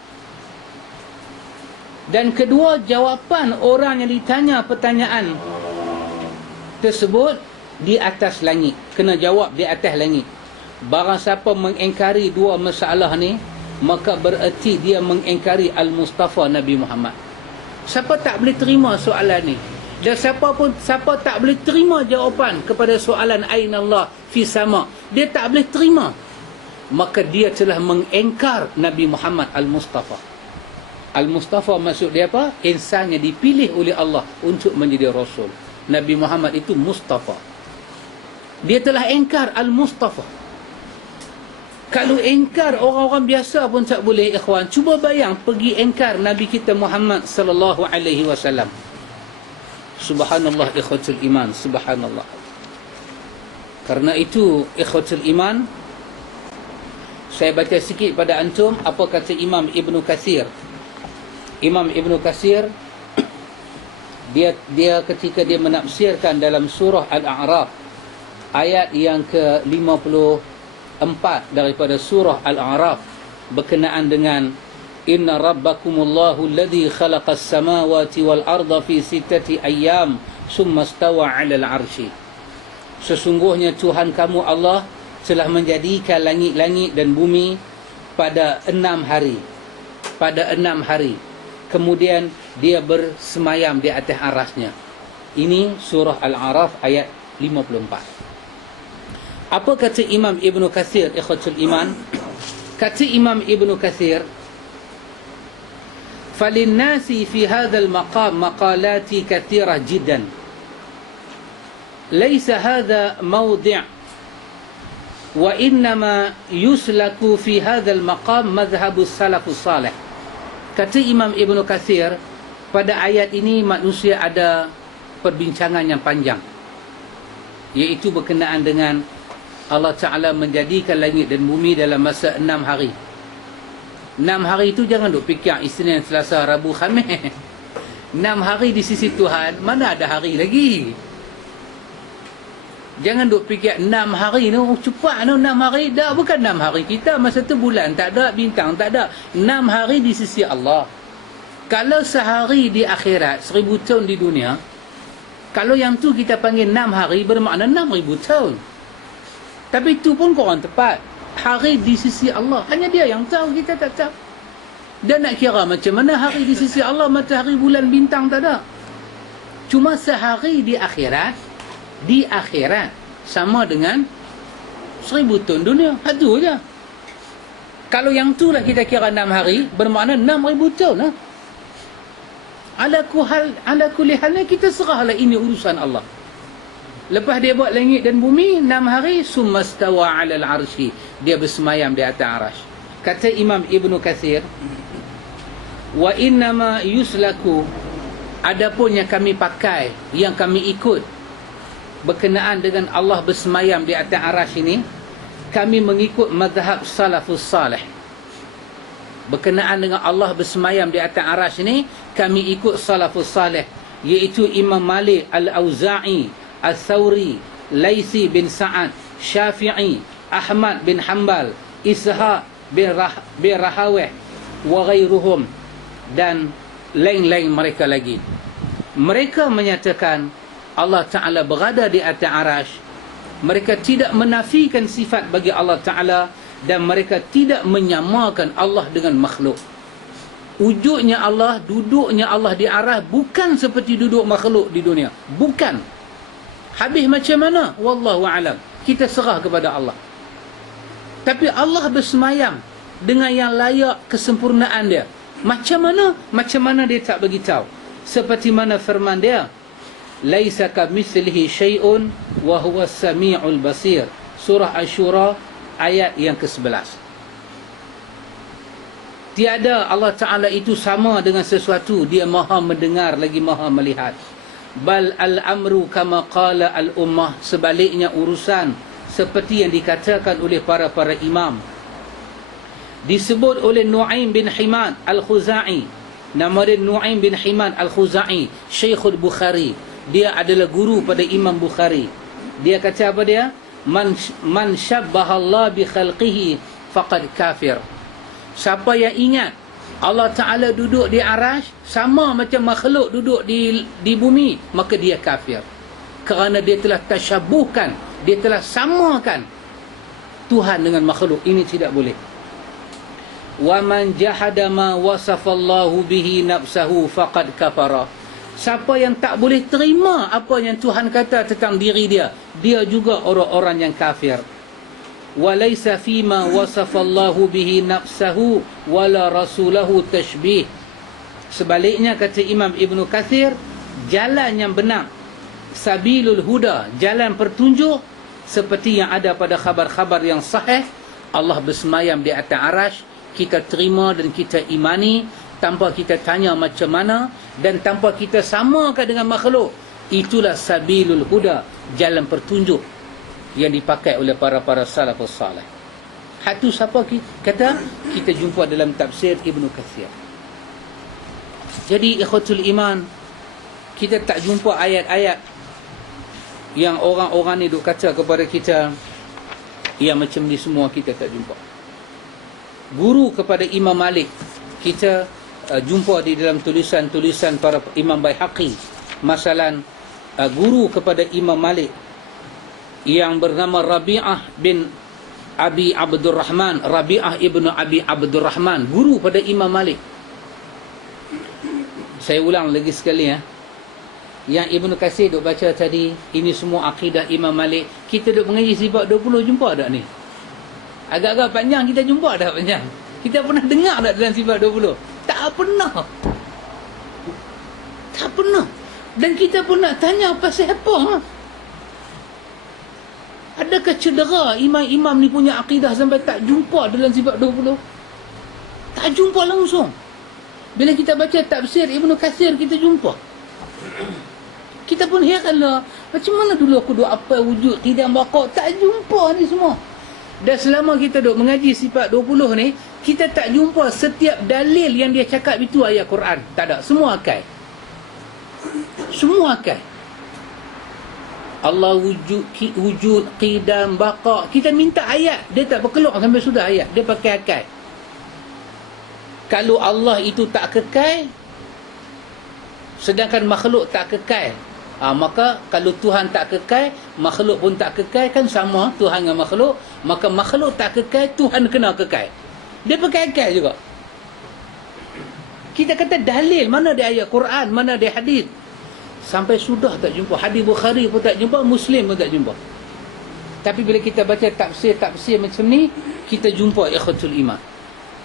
Dan kedua, jawapan orang yang ditanya pertanyaan tersebut di atas langit. Kena jawab di atas langit. Barang siapa mengingkari dua masalah ni, maka bererti dia mengingkari Al-Mustafa Nabi Muhammad. Siapa tak boleh terima soalan ni? Dan siapa tak boleh terima jawapan kepada soalan aina Allah fi sama, dia tak boleh terima, maka dia telah mengingkar Nabi Muhammad Al-Mustafa. Al-Mustafa maksud dia apa? Insan yang dipilih oleh Allah untuk menjadi Rasul. Nabi Muhammad itu Mustafa. Dia telah ingkar Al-Mustafa. Kalau ingkar orang-orang biasa pun tak boleh, ikhwan. Cuba bayang pergi ingkar Nabi kita Muhammad sallallahu alaihi wasallam. Subhanallah ikhwatul iman, subhanallah. Karena itu ikhwatul iman, saya baca sikit pada antum apa kata Imam Ibnu Katsir. Imam Ibnu Katsir dia ketika dia menafsirkan dalam surah Al-A'raf ayat yang ke-54 daripada surah Al-A'raf berkenaan dengan inna rabbakumullahu alladhi khalaqas samawati wal arda fi sittati ayyam summa stawa 'alal 'arsy. Sesungguhnya Tuhan kamu Allah telah menjadikan langit-langit dan bumi pada 6 hari. Pada 6 hari. Kemudian dia bersemayam di atas arasnya. Ini surah Al-A'raf ayat 54. Apa kata Imam Ibnu Katsir, ikhwatul iman? Kata Imam Ibnu Katsir, "Falinnasi fi hadzal maqam maqalati katsirah jiddan. Laysa hadha mawdi' wa innama yuslaku fi hadzal maqam madhhabus salafus salih." Kata Imam Ibnu Katsir, pada ayat ini manusia ada perbincangan yang panjang, iaitu berkenaan dengan Allah Ta'ala menjadikan langit dan bumi dalam masa 6 hari. 6 hari itu jangan duk fikir Isnin, Selasa, Rabu, Khamis. 6 hari di sisi Tuhan, mana ada hari lagi? Jangan duk fikir 6 hari tu, cepat tu 6 hari. Dah bukan 6 hari kita, masa tu bulan tak ada, bintang tak ada. 6 hari di sisi Allah. Kalau sehari di akhirat, 1000 tahun di dunia, kalau yang tu kita panggil 6 hari, bermakna 6000 tahun. Tapi itu pun korang tepat. Hari di sisi Allah, hanya dia yang tahu, kita tak tahu. Dan nak kira macam mana hari di sisi Allah, matahari, bulan, bintang tak ada. Cuma sehari di akhirat sama dengan 1000 tahun dunia. Itu je. Kalau yang tu lah kita kira 6 hari, bermakna 6000 tahun lah. Ala kulli halnya kita serahlah, ini urusan Allah. Lepas dia buat langit dan bumi 6 hari, summa stawa 'alal 'arsy, dia bersemayam di atas arasy. Kata Imam Ibnu Katsir, wa innama yuslaku Adapun yang kami pakai, yang kami ikut berkenaan dengan Allah bersemayam di atas arasy ini, kami mengikut mazhab salafus salih. Berkenaan dengan Allah bersemayam di atas arasy ini, kami ikut salafus salih, iaitu Imam Malik, Al-Auza'i, Al-Thawri, Laisi bin Sa'ad, Syafi'i, Ahmad bin Hanbal, Ishaq bin Rahawih wa ghairuhum, dan lain-lain mereka lagi. Mereka menyatakan Allah Ta'ala berada di atas arasy. Mereka tidak menafikan sifat bagi Allah Ta'ala, dan mereka tidak menyamakan Allah dengan makhluk. Wujudnya Allah, duduknya Allah di arasy bukan seperti duduk makhluk di dunia. Bukan. Habis macam mana? Wallahu a'lam. Kita serah kepada Allah. Tapi Allah bersemayam dengan yang layak kesempurnaan dia. Macam mana? Macam mana dia tak beritahu. Seperti mana firman dia, laisa kamitslihi syai'un wa huwas samiul basir. Surah Asy-Syura ayat yang ke-11. Tiada Allah Ta'ala itu sama dengan sesuatu. Dia maha mendengar lagi maha melihat. Bal al-amru kama qala al-ummah. Sebaliknya urusan seperti yang dikatakan oleh para imam. Disebut oleh Nu'aim bin Himad Al-Khuza'i. Nama dia Nu'aim bin Himad Al-Khuza'i, Syekhul Bukhari. Dia adalah guru pada Imam Bukhari. Dia kata apa dia? Man syabbaha Allah bi khalqihi faqad kafir. Siapa yang ingat Allah Ta'ala duduk di arasy sama macam makhluk duduk di bumi, maka dia kafir. Kerana dia telah tasyabuhkan, dia telah samakan Tuhan dengan makhluk. Ini tidak boleh. Wa man jahada ma wasafallahu bihi nafsahu faqad kafara. Siapa yang tak boleh terima apa yang Tuhan kata tentang diri dia, dia juga orang-orang yang kafir. Wa laysa fima wasafallahu bihi nafsahu wala rasulahu tashbih. Sebaliknya kata Imam Ibn Kathir, jalan yang benar, sabilul huda, jalan petunjuk, seperti yang ada pada khabar-khabar yang sahih, Allah bersemayam di atas arasy, kita terima dan kita imani tanpa kita tanya macam mana, dan tanpa kita samakan dengan makhluk. Itulah sabilul huda, jalan petunjuk yang dipakai oleh para salafus salih. Hatu siapa kata? Kita jumpa dalam tafsir Ibn Kathir. Jadi ikhwatul iman, kita tak jumpa ayat-ayat yang orang-orang ni duk kata kepada kita yang macam ni, semua kita tak jumpa. Guru kepada Imam Malik kita jumpa di dalam tulisan-tulisan para Imam Baihaqi. Masalan, guru kepada Imam Malik yang bernama Rabi'ah bin Abi Abdurrahman, Rabi'ah ibnu Abi Abdurrahman, guru pada Imam Malik. Saya ulang lagi sekali ya. Yang Ibn Katsir duk baca tadi, ini semua akidah Imam Malik. Kita duk mengaji sifat 20, jumpa tak ni? Agak-agak panjang kita jumpa dah panjang. Kita pernah dengar tak dalam sifat 20? Tak pernah. Tak pernah. Dan kita pun nak tanya pasal apa? Adakah cedera imam-imam ni punya akidah sampai tak jumpa dalam sifat 20? Tak jumpa langsung. Bila kita baca tafsir Ibn Katsir, kita jumpa. Kita pun heranlah, macam mana dulu aku duk apa wujud qidam baqa, tak jumpa ni semua. Dan selama kita duk mengaji sifat 20 ni, kita tak jumpa setiap dalil yang dia cakap itu ayat Quran. Tak ada, semua akal. Semua akal. Allah wujud qidam baqa, kita minta ayat, dia tak berkeluk sampai sudah ayat, dia pakai akal. Kalau Allah itu tak kekal, sedangkan makhluk tak kekal, maka kalau Tuhan tak kekal, makhluk pun tak kekal, kan sama Tuhan dengan makhluk. Maka makhluk tak kekal, Tuhan kena kekal. Dia pakai akal juga. Kita kata dalil, mana ada ayat Quran, mana ada hadis, sampai sudah tak jumpa. Hadis Bukhari pun tak jumpa, Muslim pun tak jumpa. Tapi bila kita baca tafsir macam ni, kita jumpa ikhwatul iman.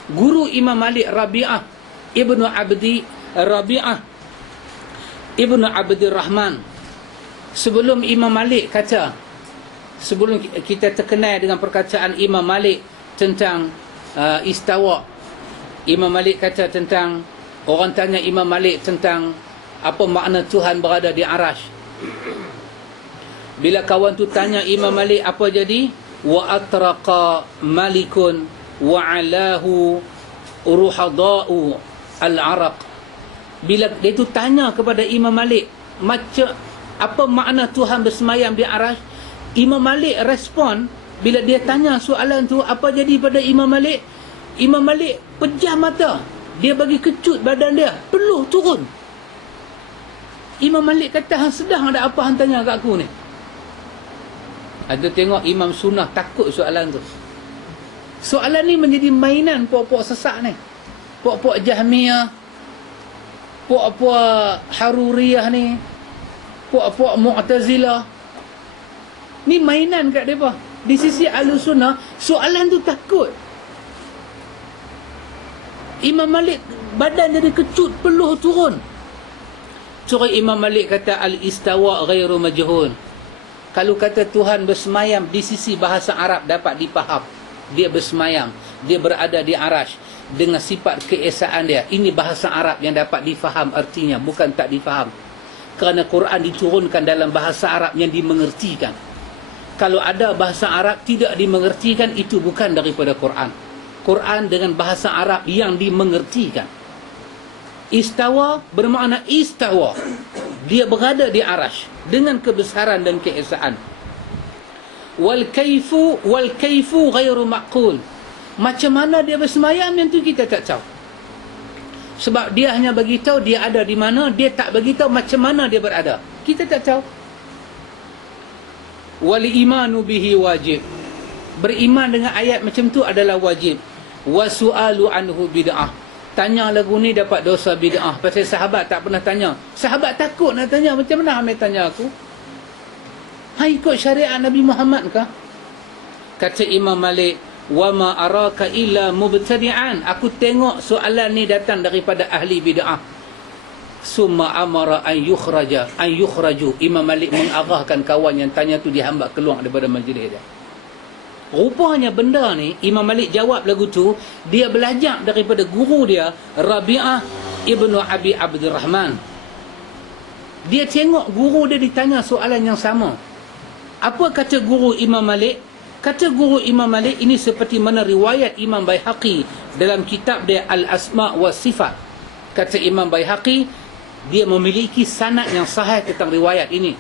Guru Imam Malik Rabi'ah ibnu Abdurrahman. Sebelum Imam Malik kata, sebelum kita terkenal dengan perkataan Imam Malik tentang istawa, Imam Malik kata tentang, orang tanya Imam Malik tentang Apa makna Tuhan berada di Arash? Bila kawan tu tanya Imam Malik apa jadi? Wa atraqa malikun wa alahu ruhada'u al-araq. Bila dia tu tanya kepada Imam Malik, macam apa makna Tuhan bersemayam di Arash? Imam Malik respon, bila dia tanya soalan tu, apa jadi pada Imam Malik? Imam Malik pejam mata. Dia bagi kecut badan dia, peluh turun. Imam Malik kata, hang sedang ada apa hang tanya kat aku ni? Ada tengok Imam Sunnah takut soalan tu. Soalan ni menjadi mainan puak-puak sesak ni. Puak-puak Jahmiyah, puak-puak Haruriyah ni, puak-puak Mu'tazilah. Ni mainan kat mereka. Di sisi Ahlus Sunnah, soalan tu takut. Imam Malik badan jadi kecut, peluh turun. Surah Imam Malik kata al-istawa ghairu majhul. Kalau kata Tuhan bersemayam di sisi bahasa Arab dapat dipaham. Dia bersemayam, dia berada di Arash dengan sifat keesaan dia. Ini bahasa Arab yang dapat difaham artinya, bukan tak difaham. Kerana Quran diturunkan dalam bahasa Arab yang dimengertikan. Kalau ada bahasa Arab tidak dimengertikan, itu bukan daripada Quran. Quran dengan bahasa Arab yang dimengertikan. Istawa bermakna istawa. Dia berada di Arash dengan kebesaran dan keesaan. Wal kaifu ghairu maqul. Macam mana dia bersemayam yang tu kita tak tahu. Sebab dia hanya bagi tahu dia ada di mana, dia tak bagi tahu macam mana dia berada. Kita tak tahu. Wal imanu bihi wajib. Beriman dengan ayat macam tu adalah wajib. Wa su'alu anhu bid'ah. Tanya lagu ni dapat dosa bid'ah. Pasal sahabat tak pernah tanya. Sahabat takut nak tanya. Macam mana Hamid tanya aku? Hai, ikut syariat Nabi Muhammad kah? Kata Imam Malik, wa ma araka illa mubtadi'an. Aku tengok soalan ni datang daripada ahli bid'ah. Summa amara an yukhraju. Imam Malik mengarahkan kawan yang tanya tu dihambak keluar daripada majlis dia. Rupanya benda ni Imam Malik jawab lagu tu, dia belajar daripada guru dia Rabi'ah ibnu Abi Abdurrahman. Dia tengok guru dia ditanya soalan yang sama. Apa kata guru Imam Malik? Kata guru Imam Malik, ini seperti mana riwayat Imam Baihaqi dalam kitab dia Al-Asma' wa Sifat. Kata Imam Baihaqi, dia memiliki sanad yang sahih tentang riwayat ini.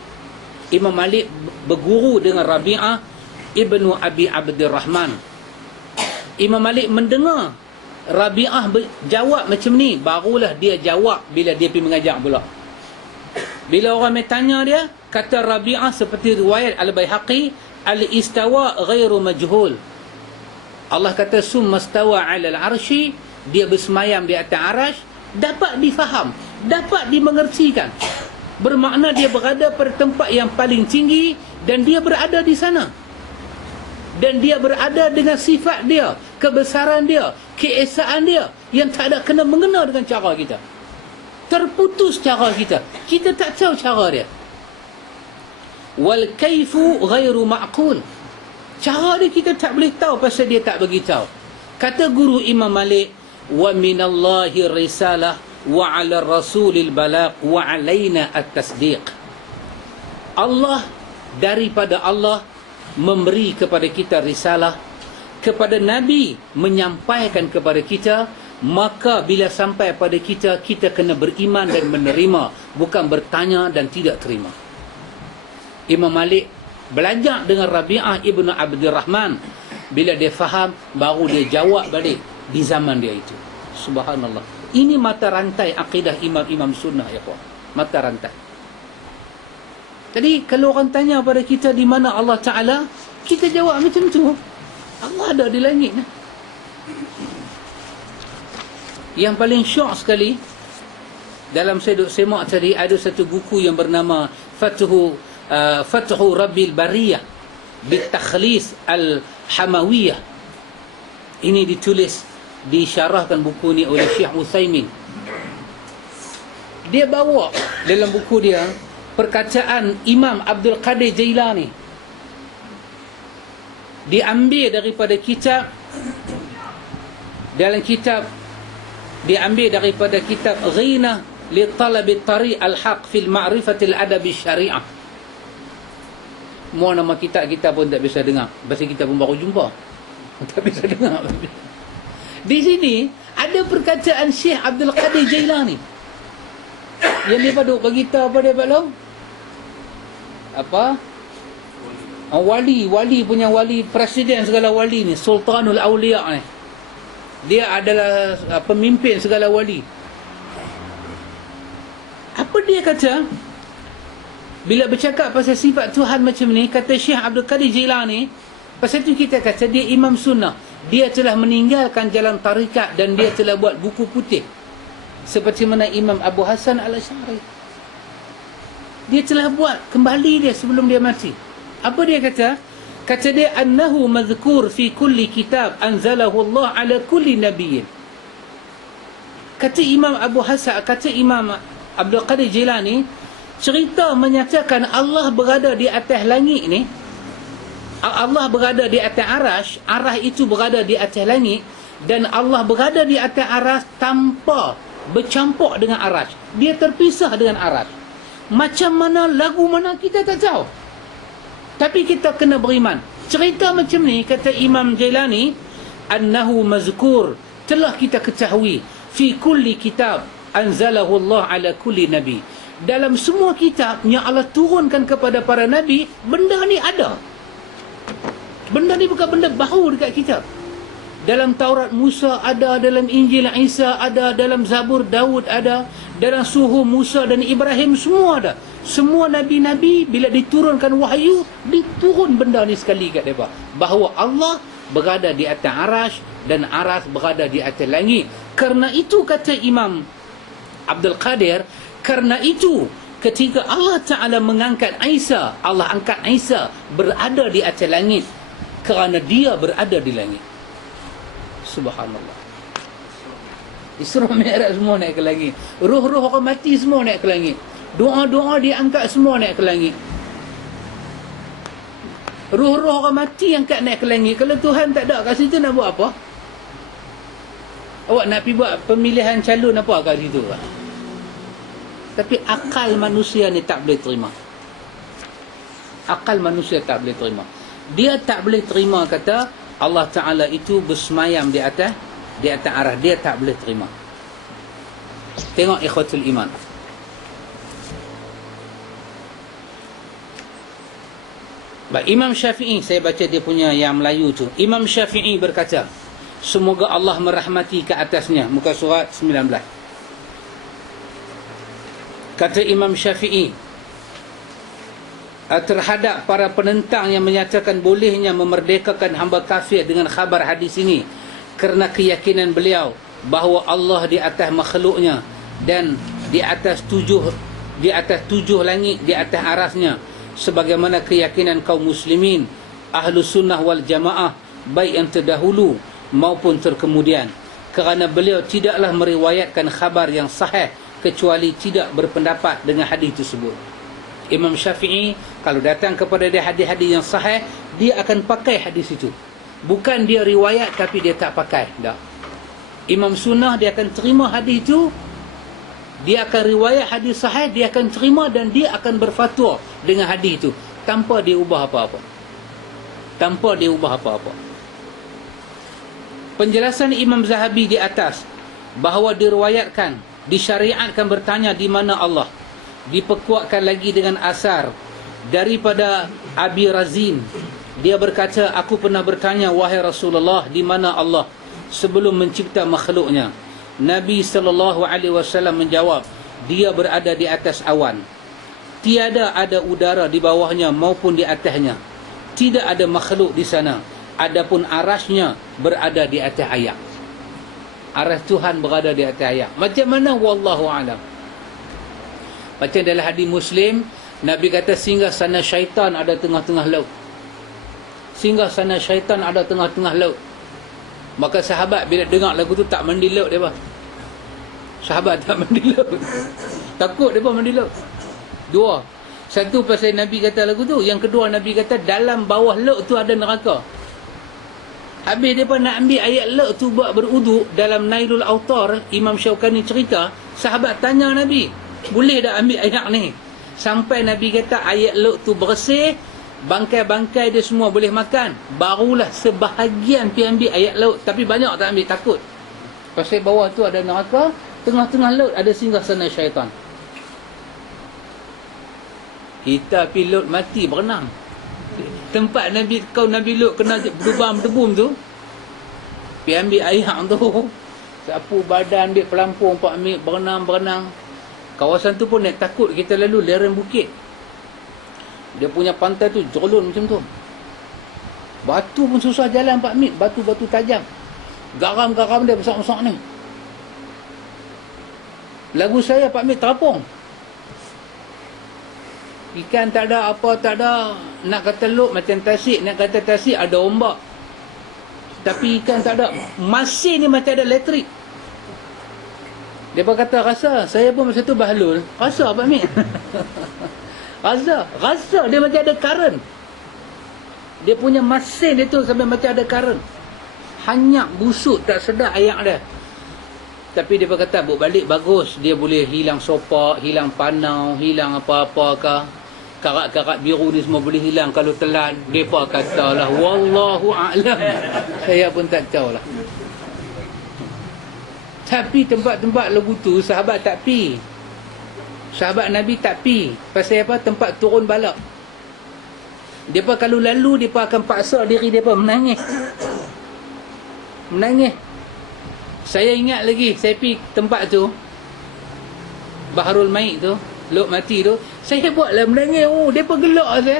Imam Malik berguru dengan Rabi'ah ibnu Abi Abdurrahman. Imam Malik mendengar Rabi'ah jawab macam ni, barulah dia jawab bila dia pergi mengajar pula. Bila orang tanya dia, kata Rabi'ah seperti riwayat Al-Baihaqi, al-istawa ghairu majhul. Allah kata summa stawa 'alal arsy, dia bersemayam di atas arash, dapat difaham, dapat dimengertikan. Bermakna dia berada pada tempat yang paling tinggi dan dia berada di sana. Dan dia berada dengan sifat dia, kebesaran dia, keesaan dia yang tak ada kena mengena dengan cara kita. Terputus cara kita. Kita tak tahu cara dia. Wal kaifu ghairu ma'qul. Cara dia kita tak boleh tahu pasal dia tak bagi tahu. Kata guru Imam Malik, wa minallahi risalah wa 'ala rasulil balagh wa 'alaina at-tasdiq. Allah, daripada Allah memberi kepada kita risalah, kepada Nabi menyampaikan kepada kita, maka bila sampai pada kita, kita kena beriman dan menerima, bukan bertanya dan tidak terima. Imam Malik belajar dengan Rabi'ah ibnu Abdurrahman. Bila dia faham, baru dia jawab balik di zaman dia itu. Subhanallah. Ini mata rantai akidah imam-imam sunnah, ya puan. Mata rantai. Jadi kalau orang tanya pada kita di mana Allah Ta'ala, kita jawab macam tu. Allah ada di langit. Yang paling syok sekali, dalam saya duk semak tadi, ada satu buku yang bernama Fathu Rabbil Bariyah Bitakhlis Al-Hamawiyah. Ini ditulis, disyarahkan buku ni oleh Syekh Utsaimin. Dia bawa dalam buku dia perkataan Imam Abdul Qadir Jailani, diambil daripada kitab, diambil daripada kitab li talabi tariq al-haq fil ma'rifati al-adab syariah. Mau nama kita pun tak bisa dengar. Pasal kita pun baru jumpa. Tak bisa dengar. Di sini ada perkataan Syekh Abdul Qadir Jailani. Yang dia duk bagi tahu apa dia tahu? Apa? Wali punya wali, presiden segala wali ni, Sultanul Auliya ni. Dia adalah pemimpin segala wali. Apa dia kata? Bila bercakap pasal sifat Tuhan macam ni, kata Syekh Abdul Qadir Jailani, pasal tu kita kata dia imam sunnah. Dia telah meninggalkan jalan tarikat dan dia telah buat buku putih. Seperti mana Imam Abu Hasan Al-Asy'ari. Dia telah buat kembali dia sebelum dia mati. Apa dia kata? Kata dia, annahu madhkur fi kulli kitab anzalahu Allah ala kulli nabiyyin. Kata Imam Abu Hasan, kata Imam Abdul Qadir Jailani, cerita menyatakan Allah berada di atas langit ni, Allah berada di atas arasy itu berada di atas langit, dan Allah berada di atas arasy tanpa bercampur dengan arasy. Dia terpisah dengan arasy. Macam mana, lagu mana kita tak tahu. Tapi kita kena beriman. Cerita macam ni, kata Imam Jailani, annahu mazkur, telah kita ketahui, fi kulli kitab anzalahu Allah ala kulli nabi. Dalam semua kitab yang Allah turunkan kepada para nabi, benda ni ada. Benda ni bukan benda baru dekat kitab. Dalam Taurat Musa ada, dalam Injil Isa ada, dalam Zabur Daud ada, dalam Suhuf Musa dan Ibrahim semua ada. Semua nabi-nabi bila diturunkan wahyu, diturun benda ni sekali kat mereka. Bahawa Allah berada di atas arasy dan arasy berada di atas langit. Kerana itu kata Imam Abdul Qadir, kerana itu ketika Allah Ta'ala mengangkat Isa, Allah angkat Isa berada di atas langit kerana dia berada di langit. Subhanallah. Isra Mi'raj semua naik ke langit. Roh-roh orang mati semua naik ke langit. Doa-doa diangkat semua naik ke langit. Roh-roh orang mati angkat naik ke langit. Kalau Tuhan tak ada kat situ, nak buat apa? Awak nak pergi buat pemilihan calon apa kat situ? Tapi akal manusia ni tak boleh terima. Akal manusia tak boleh terima. Dia tak boleh terima kata Allah Ta'ala itu bersemayam di atas arah. Dia tak boleh terima. Tengok ikhwatul iman. Baik, Imam Syafi'i, saya baca dia punya yang Melayu tu. Imam Syafi'i berkata, semoga Allah merahmati ke atasnya. Muka surat 19. Kata Imam Syafi'i, terhadap para penentang yang menyatakan bolehnya memerdekakan hamba kafir dengan khabar hadis ini, kerana keyakinan beliau bahawa Allah di atas makhluknya dan di atas tujuh langit, di atas arasnya, sebagaimana keyakinan kaum muslimin ahlu sunnah wal jamaah, baik yang terdahulu maupun terkemudian. Kerana beliau tidaklah meriwayatkan khabar yang sahih kecuali tidak berpendapat dengan hadis tersebut. Imam Syafi'i kalau datang kepada dia hadis-hadis yang sahih, dia akan pakai hadis itu. Bukan dia riwayat tapi dia tak pakai. Tak. Imam Sunnah dia akan terima hadis itu, dia akan riwayat hadis sahih, dia akan terima dan dia akan berfatwa dengan hadis itu tanpa dia ubah apa-apa. Tanpa dia ubah apa-apa. Penjelasan Imam Zahabi di atas bahawa diriwayatkan, disyariatkan bertanya di mana Allah, diperkuatkan lagi dengan asar daripada Abi Razin. Dia berkata, aku pernah bertanya, wahai Rasulullah, di mana Allah sebelum mencipta makhluknya? Nabi SAW menjawab, dia berada di atas awan. Tiada ada udara di bawahnya maupun di atasnya. Tidak ada makhluk di sana. Adapun arasnya berada di atas ayak. Aras Tuhan berada di atas ayak. Macam mana? Wallahu a'lam. Macam dalam hadis Muslim, Nabi kata singgah sana syaitan ada tengah-tengah laut. Singgah sana syaitan ada tengah-tengah laut. Maka sahabat bila dengar lagu tu tak mandi laut dia. Sahabat tak mandi laut. Takut dia mandi laut. Dua. Satu pasal Nabi kata lagu tu. Yang kedua Nabi kata dalam bawah laut tu ada neraka. Habis mereka nak ambil ayat la tu buat beruduk dalam Nailul Autar. Imam Syaukani cerita, sahabat tanya Nabi, boleh tak ambil ayat ni? Sampai Nabi kata ayat la tu bersih, bangkai-bangkai dia semua boleh makan. Barulah sebahagian pergi ambil ayat laut. Tapi banyak tak ambil, takut. Pasal bawah tu ada neraka, tengah-tengah laut ada singgasana syaitan. Kita pergi laut mati berenang. Tempat Nabi Lut kena berdebum tu, pergi ambil ayat tu, sapu badan, ambil pelampung, ambil berenang. Kawasan tu pun nak takut kita lalu lereng bukit. Dia punya pantai tu jolon macam tu. Batu pun susah jalan Pak Mit, batu-batu tajam. Garam-garam dia besar-besar ni. Lagu saya Pak Mit terapung. Ikan tak ada, apa tak ada. Nak kata luk macam tasik, nak kata tasik ada ombak. Tapi ikan tak ada. Masin ni macam ada elektrik. Dia pun kata rasa, saya pun masa tu bahlul. Rasa Pak Mit. Rasa dia macam ada current. Dia punya masin dia tu sampai macam ada current. Hanyak, busuk, tak sedap ayak dia. Tapi dia pun kata, balik bagus. Dia boleh hilang sopak, hilang panau, hilang apa-apa ke. Karat-karat biru ni semua boleh hilang kalau telan. Mereka katalah, wallahu a'lam. Saya pun tak tahu lah. Tapi tempat-tempat lagu tu, sahabat tak pi. Sahabat Nabi tak pi. Pasal apa? Tempat turun balak. Mereka kalau lalu, mereka akan paksa diri mereka menangis. Menangis. Saya ingat lagi, saya pergi tempat tu, Baharul Maik tu, Lok Mati tu, saya buatlah menangis. Oh, mereka gelak saya.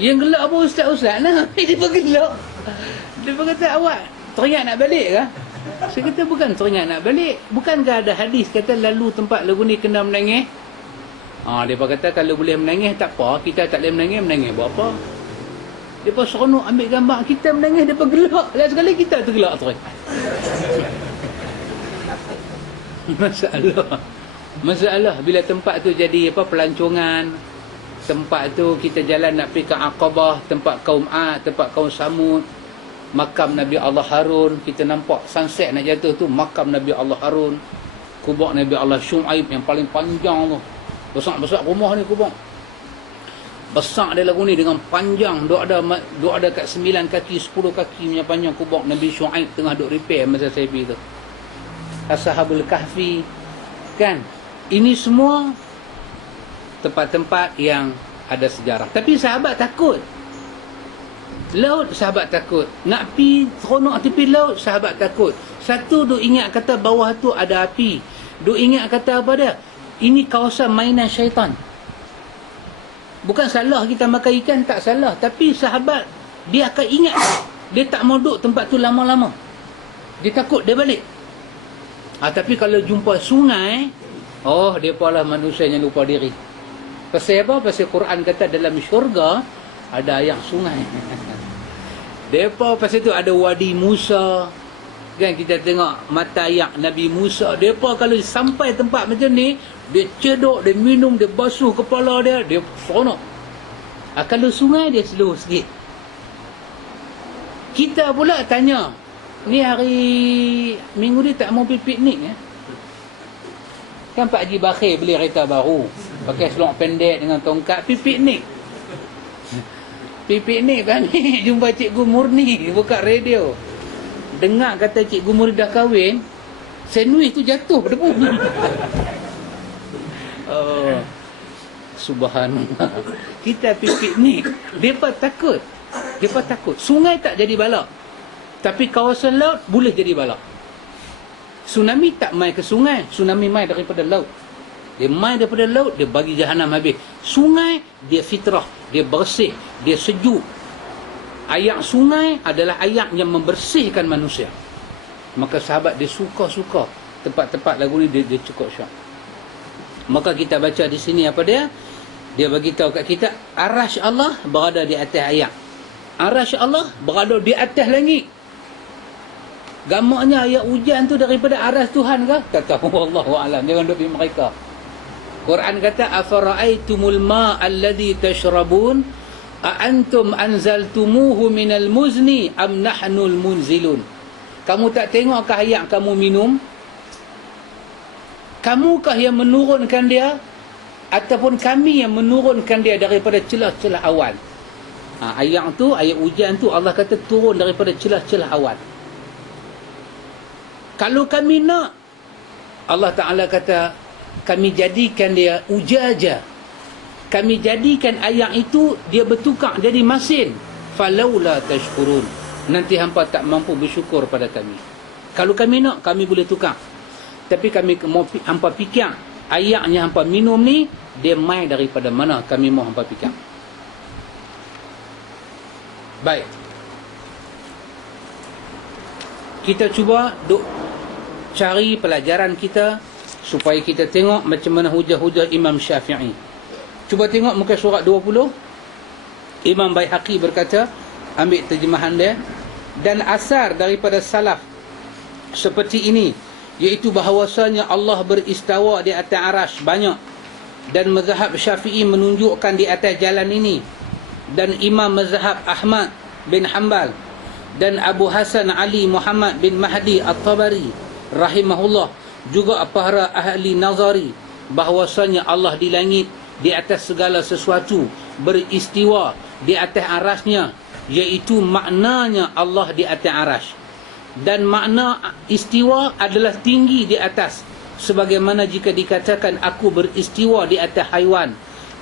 Yang gelak apa ustaz-ustaz lah. Mereka gelak. Mereka kata, awak teringat nak balik ke? Saya kata, bukan teringat nak balik. Bukankah ada hadis kata lalu tempat lagu ni kena menangis? Mereka kata kalau boleh menangis tak apa. Kita tak boleh menangis buat apa? Mereka seronok ambil gambar kita menangis, mereka gelak. Last sekali kita tergelak terus. Masalah bila tempat tu jadi apa, pelancongan. Tempat tu kita jalan nak pergi ke Aqabah, tempat kaum Ad, tempat kaum Samud, makam Nabi Allah Harun. Kita nampak sunset nak jatuh tu, makam Nabi Allah Harun. Kubur Nabi Allah Syuaib yang paling panjang tu. Besar-besar rumah ni kubur. Besar dia lagu ni dengan panjang. Dia ada kat 9 kaki, 10 kaki punya panjang kubur Nabi Syuaib tengah duk repair masa saya pergi tu. Ashabul Kahfi. Kan? Ini semua tempat-tempat yang ada sejarah. Tapi sahabat takut. Laut, sahabat takut. Nak pi seronok tepi laut, sahabat takut. Satu duk ingat kata bawah tu ada api. Duk ingat kata apa dia? Ini kawasan mainan syaitan. Bukan salah kita makan ikan, tak salah. Tapi sahabat, dia akan ingat. Dia tak mau duduk tempat tu lama-lama. Dia takut, dia balik. Tapi kalau jumpa sungai, dia pula manusia yang lupa diri. Pasal apa? Pasal Quran kata dalam syurga ada air sungai. Depa pasal tu ada Wadi Musa. Kan kita tengok mata air Nabi Musa. Depa kalau sampai tempat macam ni, dia cedok, dia minum, dia basuh kepala dia, dia seronok. Kalau sungai dia slow sikit. Kita pula tanya, ni hari minggu ni tak mau pergi piknik ya? Kan Pak Haji Bakhir beli kereta baru, pakai selong pendek dengan tongkat, pergi piknik. Pergi piknik kan ni, jumpa Cikgu Murni buka radio. Dengar kata Cikgu Murni dah kahwin, sandwich tu jatuh debu. Subhanallah. Kita pergi piknik, mereka takut. Mereka takut. Sungai tak jadi balak, tapi kawasan laut boleh jadi balak. Tsunami tak main ke sungai, tsunami main daripada laut. Dia main daripada laut, dia bagi jahanam habis. Sungai, dia fitrah, dia bersih, dia sejuk. Air sungai adalah air yang membersihkan manusia. Maka sahabat dia suka-suka tempat-tempat lagu ni, dia cukup syok. Maka kita baca di sini apa dia? Dia bagi tahu kat kita, arasy Allah berada di atas air. Arasy Allah berada di atas langit. Gamaknya ayat hujan tu daripada aras Tuhan ke? Tak tahu, wallahu alam. Jangan duduk di mereka. Quran kata, afara'aitumul ma alladhi tashrabun A antum anzaltumuhu minal muzni am nahnul munzilun. Kamu tak tengokkah air kamu minum? Kamukah yang menurunkan dia ataupun kami yang menurunkan dia daripada celah-celah awan? Ayat tu, ayat hujan tu Allah kata turun daripada celah-celah awan. Kalau kami nak, Allah Ta'ala kata kami jadikan dia ujaja. Kami jadikan ayat itu dia bertukar jadi masin. Falaula tashkurun. Nanti hampa tak mampu bersyukur pada kami. Kalau kami nak, kami boleh tukar. Tapi kami mau hampa fikir ayat yang hampa minum ni dia mai daripada mana, kami mau hampa fikir. Baik, kita cuba duk cari pelajaran kita supaya kita tengok macam mana hujah-hujah Imam Syafi'i. Cuba tengok muka surat 20. Imam Baihaqi berkata, ambil terjemahan dia, dan asar daripada salaf seperti ini, iaitu bahawasanya Allah beristawa di atas arasy banyak, dan mazhab Syafi'i menunjukkan di atas jalan ini, dan Imam mazhab Ahmad bin Hanbal dan Abu Hasan Ali Muhammad bin Mahdi At-Tabari rahimahullah juga para ahli nazari bahawasanya Allah di langit di atas segala sesuatu, beristiwa di atas arasnya, iaitu maknanya Allah di atas arasy. Dan makna istiwa adalah tinggi di atas, sebagaimana jika dikatakan aku beristiwa di atas haiwan,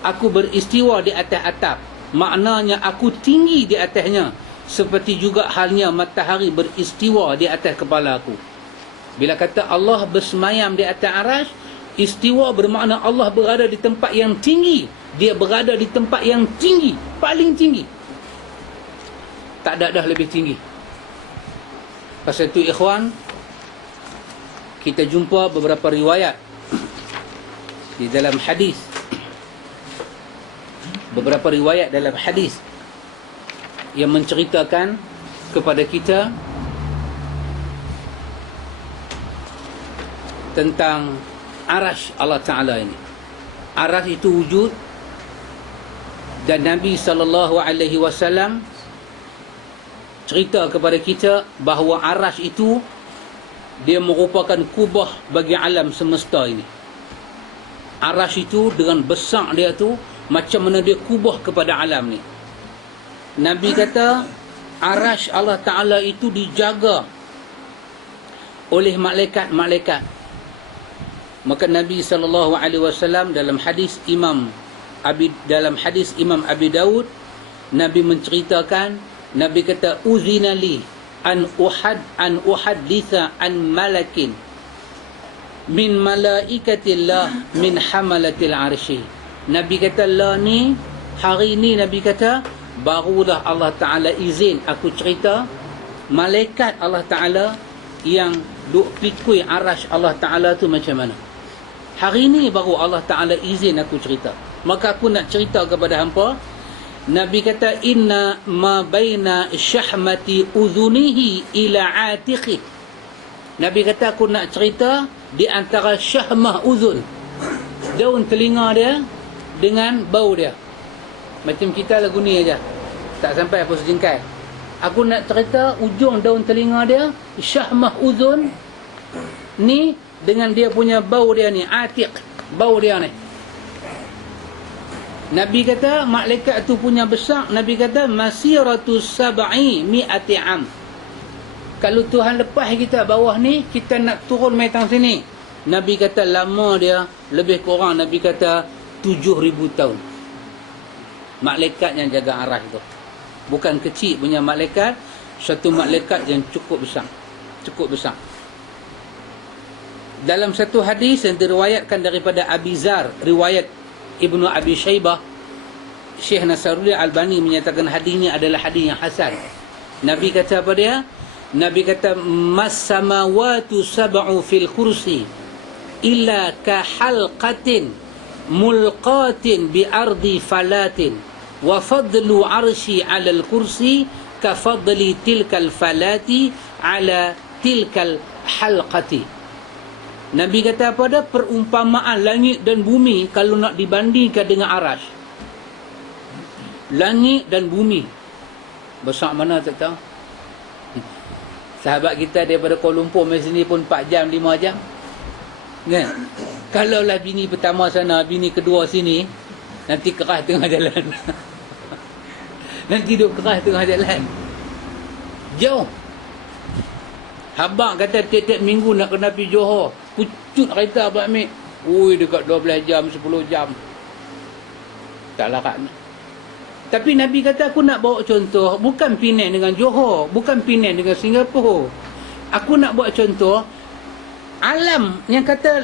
aku beristiwa di atas atap, maknanya aku tinggi di atasnya, seperti juga halnya matahari beristiwa di atas kepala aku. Bila kata Allah bersemayam di atas arasy, istiwa bermakna Allah berada di tempat yang tinggi. Dia berada di tempat yang tinggi, paling tinggi, tak ada dah lebih tinggi. Pasal itu ikhwan, kita jumpa beberapa riwayat di dalam hadis, beberapa riwayat dalam hadis yang menceritakan kepada kita tentang arasy Allah Ta'ala ini. Arasy itu wujud, dan Nabi SAW cerita kepada kita bahawa arasy itu dia merupakan kubah bagi alam semesta ini. Arasy itu dengan besar dia tu macam mana dia kubah kepada alam ni. Nabi kata arasy Allah Ta'ala itu dijaga oleh malaikat-malaikat. Maka Nabi SAW dalam hadis Imam Abi Daud, Nabi menceritakan, Nabi kata uzinali an uhaditha an malakin min malaikatillah min hamalatil arsy. Nabi kata la ni, hari ni Nabi kata barulah Allah Ta'ala izin aku cerita malaikat Allah Ta'ala yang duk pikul arasy Allah Ta'ala tu macam mana. Hari ni baru Allah Ta'ala izin aku cerita. Maka aku nak cerita kepada hampa. Nabi kata inna ma baina syahmati udhunihi ila atiqi. Nabi kata aku nak cerita di antara syahmah udhun, daun telinga dia dengan bau dia. Macam kita lagu ni aja, tak sampai apa sejengkal. Aku nak cerita ujung daun telinga dia, syahmah udhun ni, dengan dia punya bau dia ni, atiq, bau dia ni. Nabi kata malaikat tu punya besar. Nabi kata masiratu sab'i mi'ati am. Kalau Tuhan lepas kita bawah ni, kita nak turun mai tang sini, Nabi kata lama dia lebih kurang, Nabi kata 7,000 tahun. Malaikat yang jaga arasy tu bukan kecil punya malaikat, satu malaikat yang cukup besar, cukup besar. Dalam satu hadis yang diriwayatkan daripada Abi Zar, riwayat Ibnu Abi Syaibah, Syekh Nasruddin Albani menyatakan hadis ini adalah hadis yang hasan. Nabi kata apa dia? Nabi kata mas-samawatu sab'u fil kursi illa ka halqatin mulqatin bi ardi falatin wa fadlu arsy 'ala al-kursi ka fadli tilkal falati 'ala tilkal halqati. Nabi kata apa dah? Perumpamaan langit dan bumi kalau nak dibandingkan dengan arasy. langit dan bumi. Besar mana tak tahu. Sahabat kita daripada Kuala Lumpur mai sini pun 4 jam, 5 jam. Kan? Kalaulah bini pertama sana, bini kedua sini, nanti keras tengah jalan. Nanti duduk keras tengah jalan. Jauh. Habang kata tiap-tiap minggu nak kena pergi Johor. Pucut kereta Abang Amir. Ui, dekat 12 jam, 10 jam. Tak larat. Tapi Nabi kata aku nak bawa contoh. Bukan Penang dengan Johor. Bukan Penang dengan Singapura. Aku nak buat contoh. Alam yang kata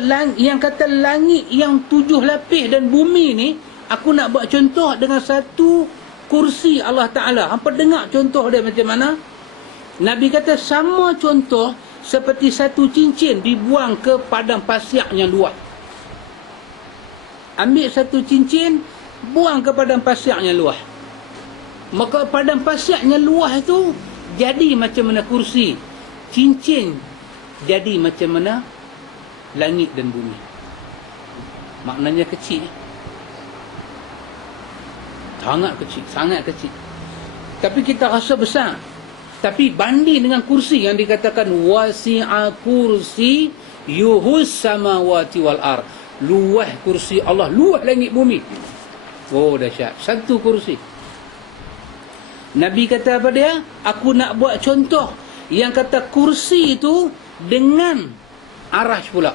langit yang 7 lapis dan bumi ni. Aku nak buat contoh dengan satu kursi Allah Ta'ala. Hampa dengar contoh dia macam mana? Nabi kata sama contoh seperti satu cincin dibuang ke padang pasir yang luas. Ambil satu cincin, buang ke padang pasir yang luas. Maka padang pasir yang luas tu jadi macam mana kursi. Cincin jadi macam mana langit dan bumi. Maknanya kecil. Sangat kecil, sangat kecil. Tapi kita rasa besar. Tapi banding dengan kursi yang dikatakan wasi'a kursi yuhus samawati wal ar. Luah kursi Allah, luah langit bumi. Oh dahsyat. Satu kursi. Nabi kata apa dia? Aku nak buat contoh yang kata kursi itu dengan arash pula.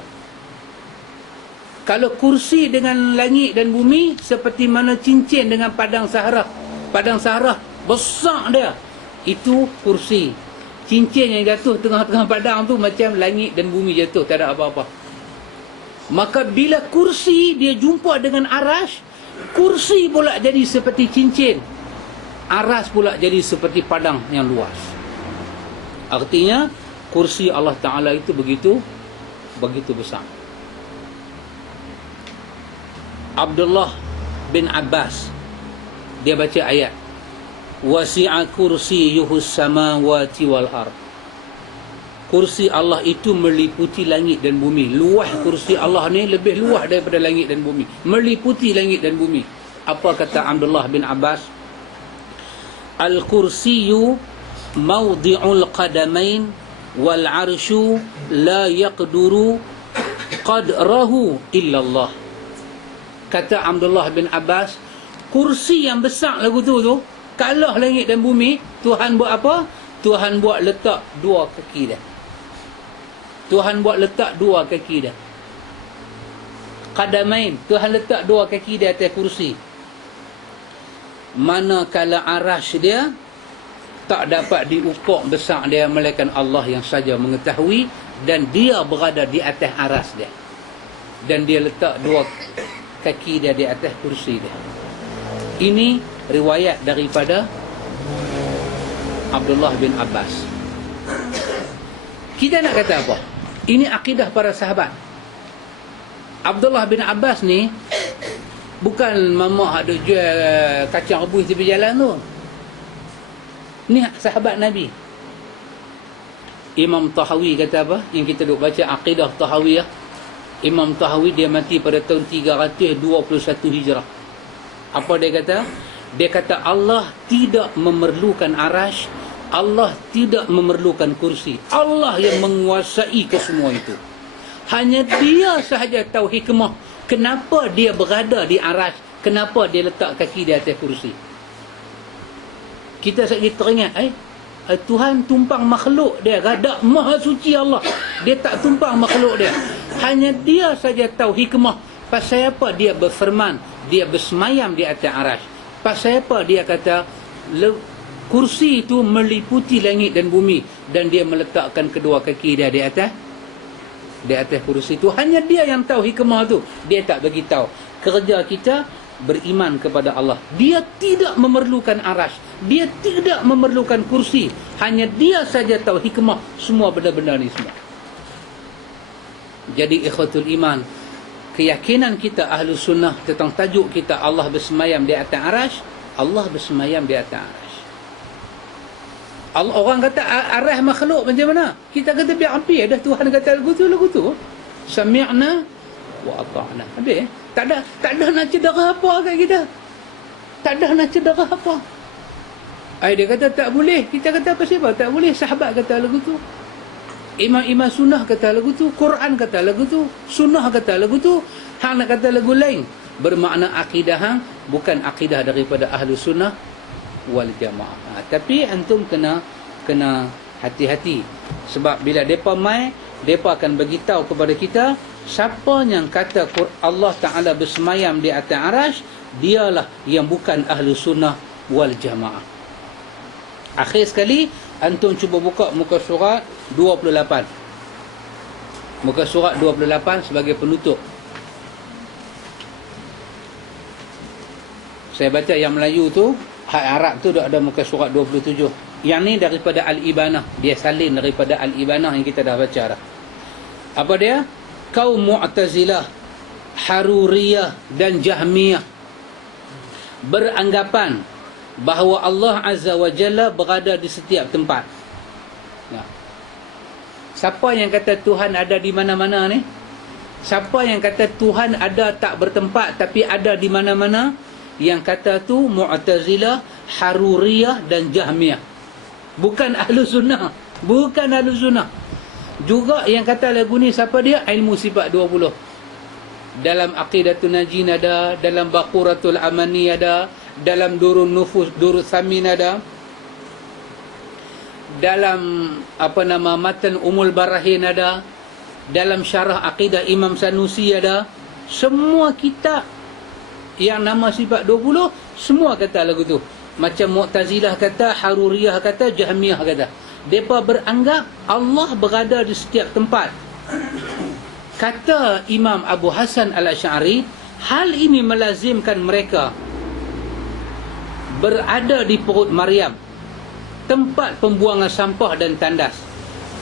Kalau kursi dengan langit dan bumi seperti mana cincin dengan padang Sahara. Padang Sahara besar dia. Itu kursi. Cincin yang jatuh tengah-tengah padang tu macam langit dan bumi jatuh, tak ada apa-apa. Maka bila kursi dia jumpa dengan arash, kursi pula jadi seperti cincin. Arash pula jadi seperti padang yang luas. Artinya kursi Allah Ta'ala itu begitu besar. Abdullah bin Abbas dia baca ayat wasi'a kursiyuhus samawati wal ard. Kursi Allah itu meliputi langit dan bumi. Luas kursi Allah ni lebih luas daripada langit dan bumi. Meliputi langit dan bumi. Apa kata Abdullah bin Abbas? Al-kursiyu mawdi'ul qadamain wal arsyu la yaqduru qadrahu illallah. Kata Abdullah bin Abbas, kursi yang besar lagu tu kalah langit dan bumi. Tuhan buat apa? Tuhan buat letak 2 kaki dah. Tuhan buat letak 2 kaki dah. Qadamain, Tuhan letak 2 kaki di atas kursi. Manakala arash dia tak dapat diukur besar dia, melainkan Allah yang saja mengetahui, dan dia berada di atas arash dia. Dan dia letak 2 kaki dia di atas kursi dia. Ini riwayat daripada Abdullah bin Abbas. Kita nak kata apa? Ini akidah para sahabat. Abdullah bin Abbas ni bukan mamak ada jual kacang rebus di jalan tu. Ni sahabat Nabi. Imam Tahawi kata apa? Yang kita duk baca akidah Tahawiyah. Imam Tahawi dia mati pada tahun 321 Hijrah. Apa dia kata? Dia kata Allah tidak memerlukan arash, Allah tidak memerlukan kursi. Allah yang menguasai kesemua itu. Hanya dia sahaja tahu hikmah kenapa dia berada di arash, kenapa dia letak kaki di atas kursi. Kita sakit teringat, Tuhan tumpang makhluk dia, gadak maha suci Allah. Dia tak tumpang makhluk dia. Hanya dia saja tahu hikmah pasal apa dia berfirman, dia bersemayam di atas arash. Pasal apa dia kata kursi itu meliputi langit dan bumi, dan dia meletakkan kedua kaki dia di atas kursi itu. Hanya dia yang tahu hikmah tu. Dia tak bagi tahu. Kerja kita beriman kepada Allah. Dia tidak memerlukan arash, dia tidak memerlukan kursi. Hanya dia saja tahu hikmah semua benda-benda ni semua. Jadi ikhwatul iman, keyakinan kita ahlu sunnah tentang tajuk kita Allah bersemayam di atas arash, Allah bersemayam di atas arash. Orang kata arash makhluk macam mana? Kita kata biar hampir dah, Tuhan kata lagu tu sami'na wa ata'na. Habis tak ada nak cedera apa kat kita. Tak dah nak cedera apa. Dia kata tak boleh. Kita kata apa sebab tak boleh? Sahabat kata lagu tu. Imam-imam sunnah kata lagu tu. Quran kata lagu tu. Sunnah kata lagu tu. Hang nak kata lagu lain. Bermakna akidah hang bukan akidah daripada ahlu sunnah wal jamaah. Tapi antum kena hati-hati. Sebab bila mereka mai, mereka akan beritahu kepada kita, siapa yang kata Allah Ta'ala bersemayam di atas arash, dialah yang bukan ahlu sunnah wal jamaah. Akhir sekali, antum cuba buka muka surat 28. Muka surat 28 sebagai penutup. Saya baca yang Melayu tu, Arab tu ada muka surat 27. Yang ni daripada Al-Ibanah. Dia salin daripada Al-Ibanah yang kita dah baca dah. Apa dia? Kaum Mu'tazilah, Haruriyah dan Jahmiyah beranggapan bahawa Allah Azza wa Jalla berada di setiap tempat. Siapa yang kata Tuhan ada di mana-mana ni? Siapa yang kata Tuhan ada tak bertempat tapi ada di mana-mana? Yang kata tu Mu'tazilah, Haruriyah dan Jahmiyah. Bukan ahlu sunnah. Bukan ahlu sunnah. Juga yang kata lagu ni siapa dia? Ilmu sifat 20. Dalam Aqidatul Najin ada, dalam Baquratul Amani ada, dalam Durun Nufus, Durus Samin ada, dalam Matan Umul Barahin ada, dalam Syarah Aqidah Imam Sanusi ada. Semua kitab yang nama sifat 20 semua kata lagu tu. Macam Mu'tazilah kata, Haruriyah kata, Jahmiyah kata. Mereka beranggap Allah berada di setiap tempat. Kata Imam Abu Hasan Al-Asy'ari, hal ini melazimkan mereka berada di perut Maryam, tempat pembuangan sampah dan tandas.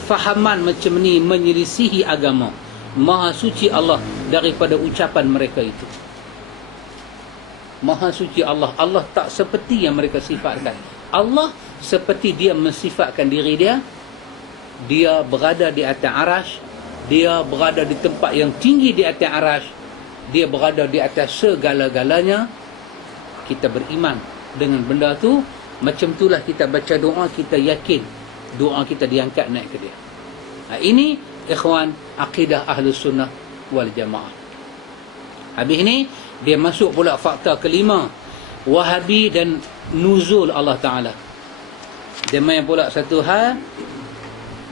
Fahaman macam ni menyelisihi agama. Maha suci Allah daripada ucapan mereka itu. Maha suci Allah. Allah tak seperti yang mereka sifatkan. Allah seperti dia mensifatkan diri dia. Dia berada di atas arash. Dia berada di tempat yang tinggi di atas arash. Dia berada di atas segala-galanya. Kita beriman dengan benda tu. Macam itulah kita baca doa, kita yakin doa kita diangkat naik ke dia. Ini ikhwan akidah Ahlus Sunnah wal Jamaah. Habis ni dia masuk pula fakta kelima, Wahabi dan nuzul Allah Ta'ala. Dia main pula satu hal.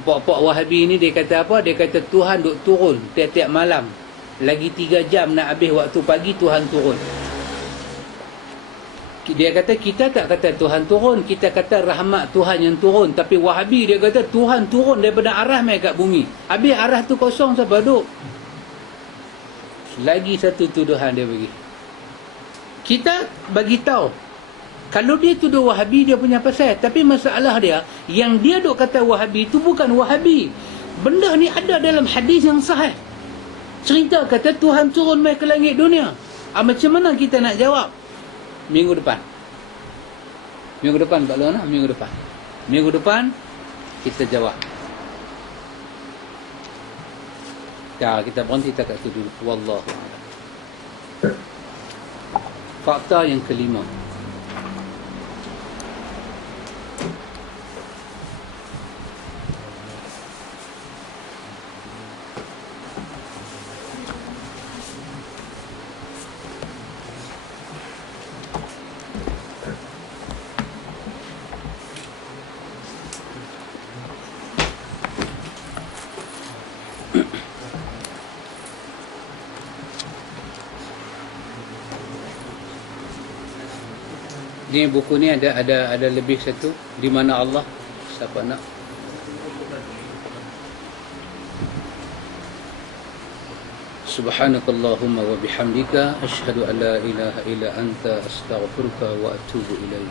Pok-pok Wahabi ni dia kata apa? Dia kata Tuhan duk turun tiap-tiap malam. Lagi 3 jam nak habis waktu pagi, Tuhan turun. Dia kata kita tak kata Tuhan turun, kita kata rahmat Tuhan yang turun. Tapi Wahabi dia kata Tuhan turun daripada arah mai kat bumi. Habis arah tu kosong, siapa duduk? Lagi satu tuduhan dia bagi. Kita bagi tahu, kalau dia tuduh Wahabi dia punya pasal, tapi masalah dia yang dia duk kata Wahabi itu bukan Wahabi. Benda ni ada dalam hadis yang sahih. Cerita kata Tuhan turun mai ke langit dunia. Macam mana kita nak jawab? Minggu depan. Minggu depan Pak Lona, minggu depan. Minggu depan kita jawab. Kita berhenti dekat tu dulu. Wallahu a'lam. Fakta yang kelima. Ni buku ni ada lebih satu. Di mana Allah? Siapa nak? Subhanakallahumma wa bihamdika asyhadu an la ilaha illa anta astaghfiruka wa atubu ilaik.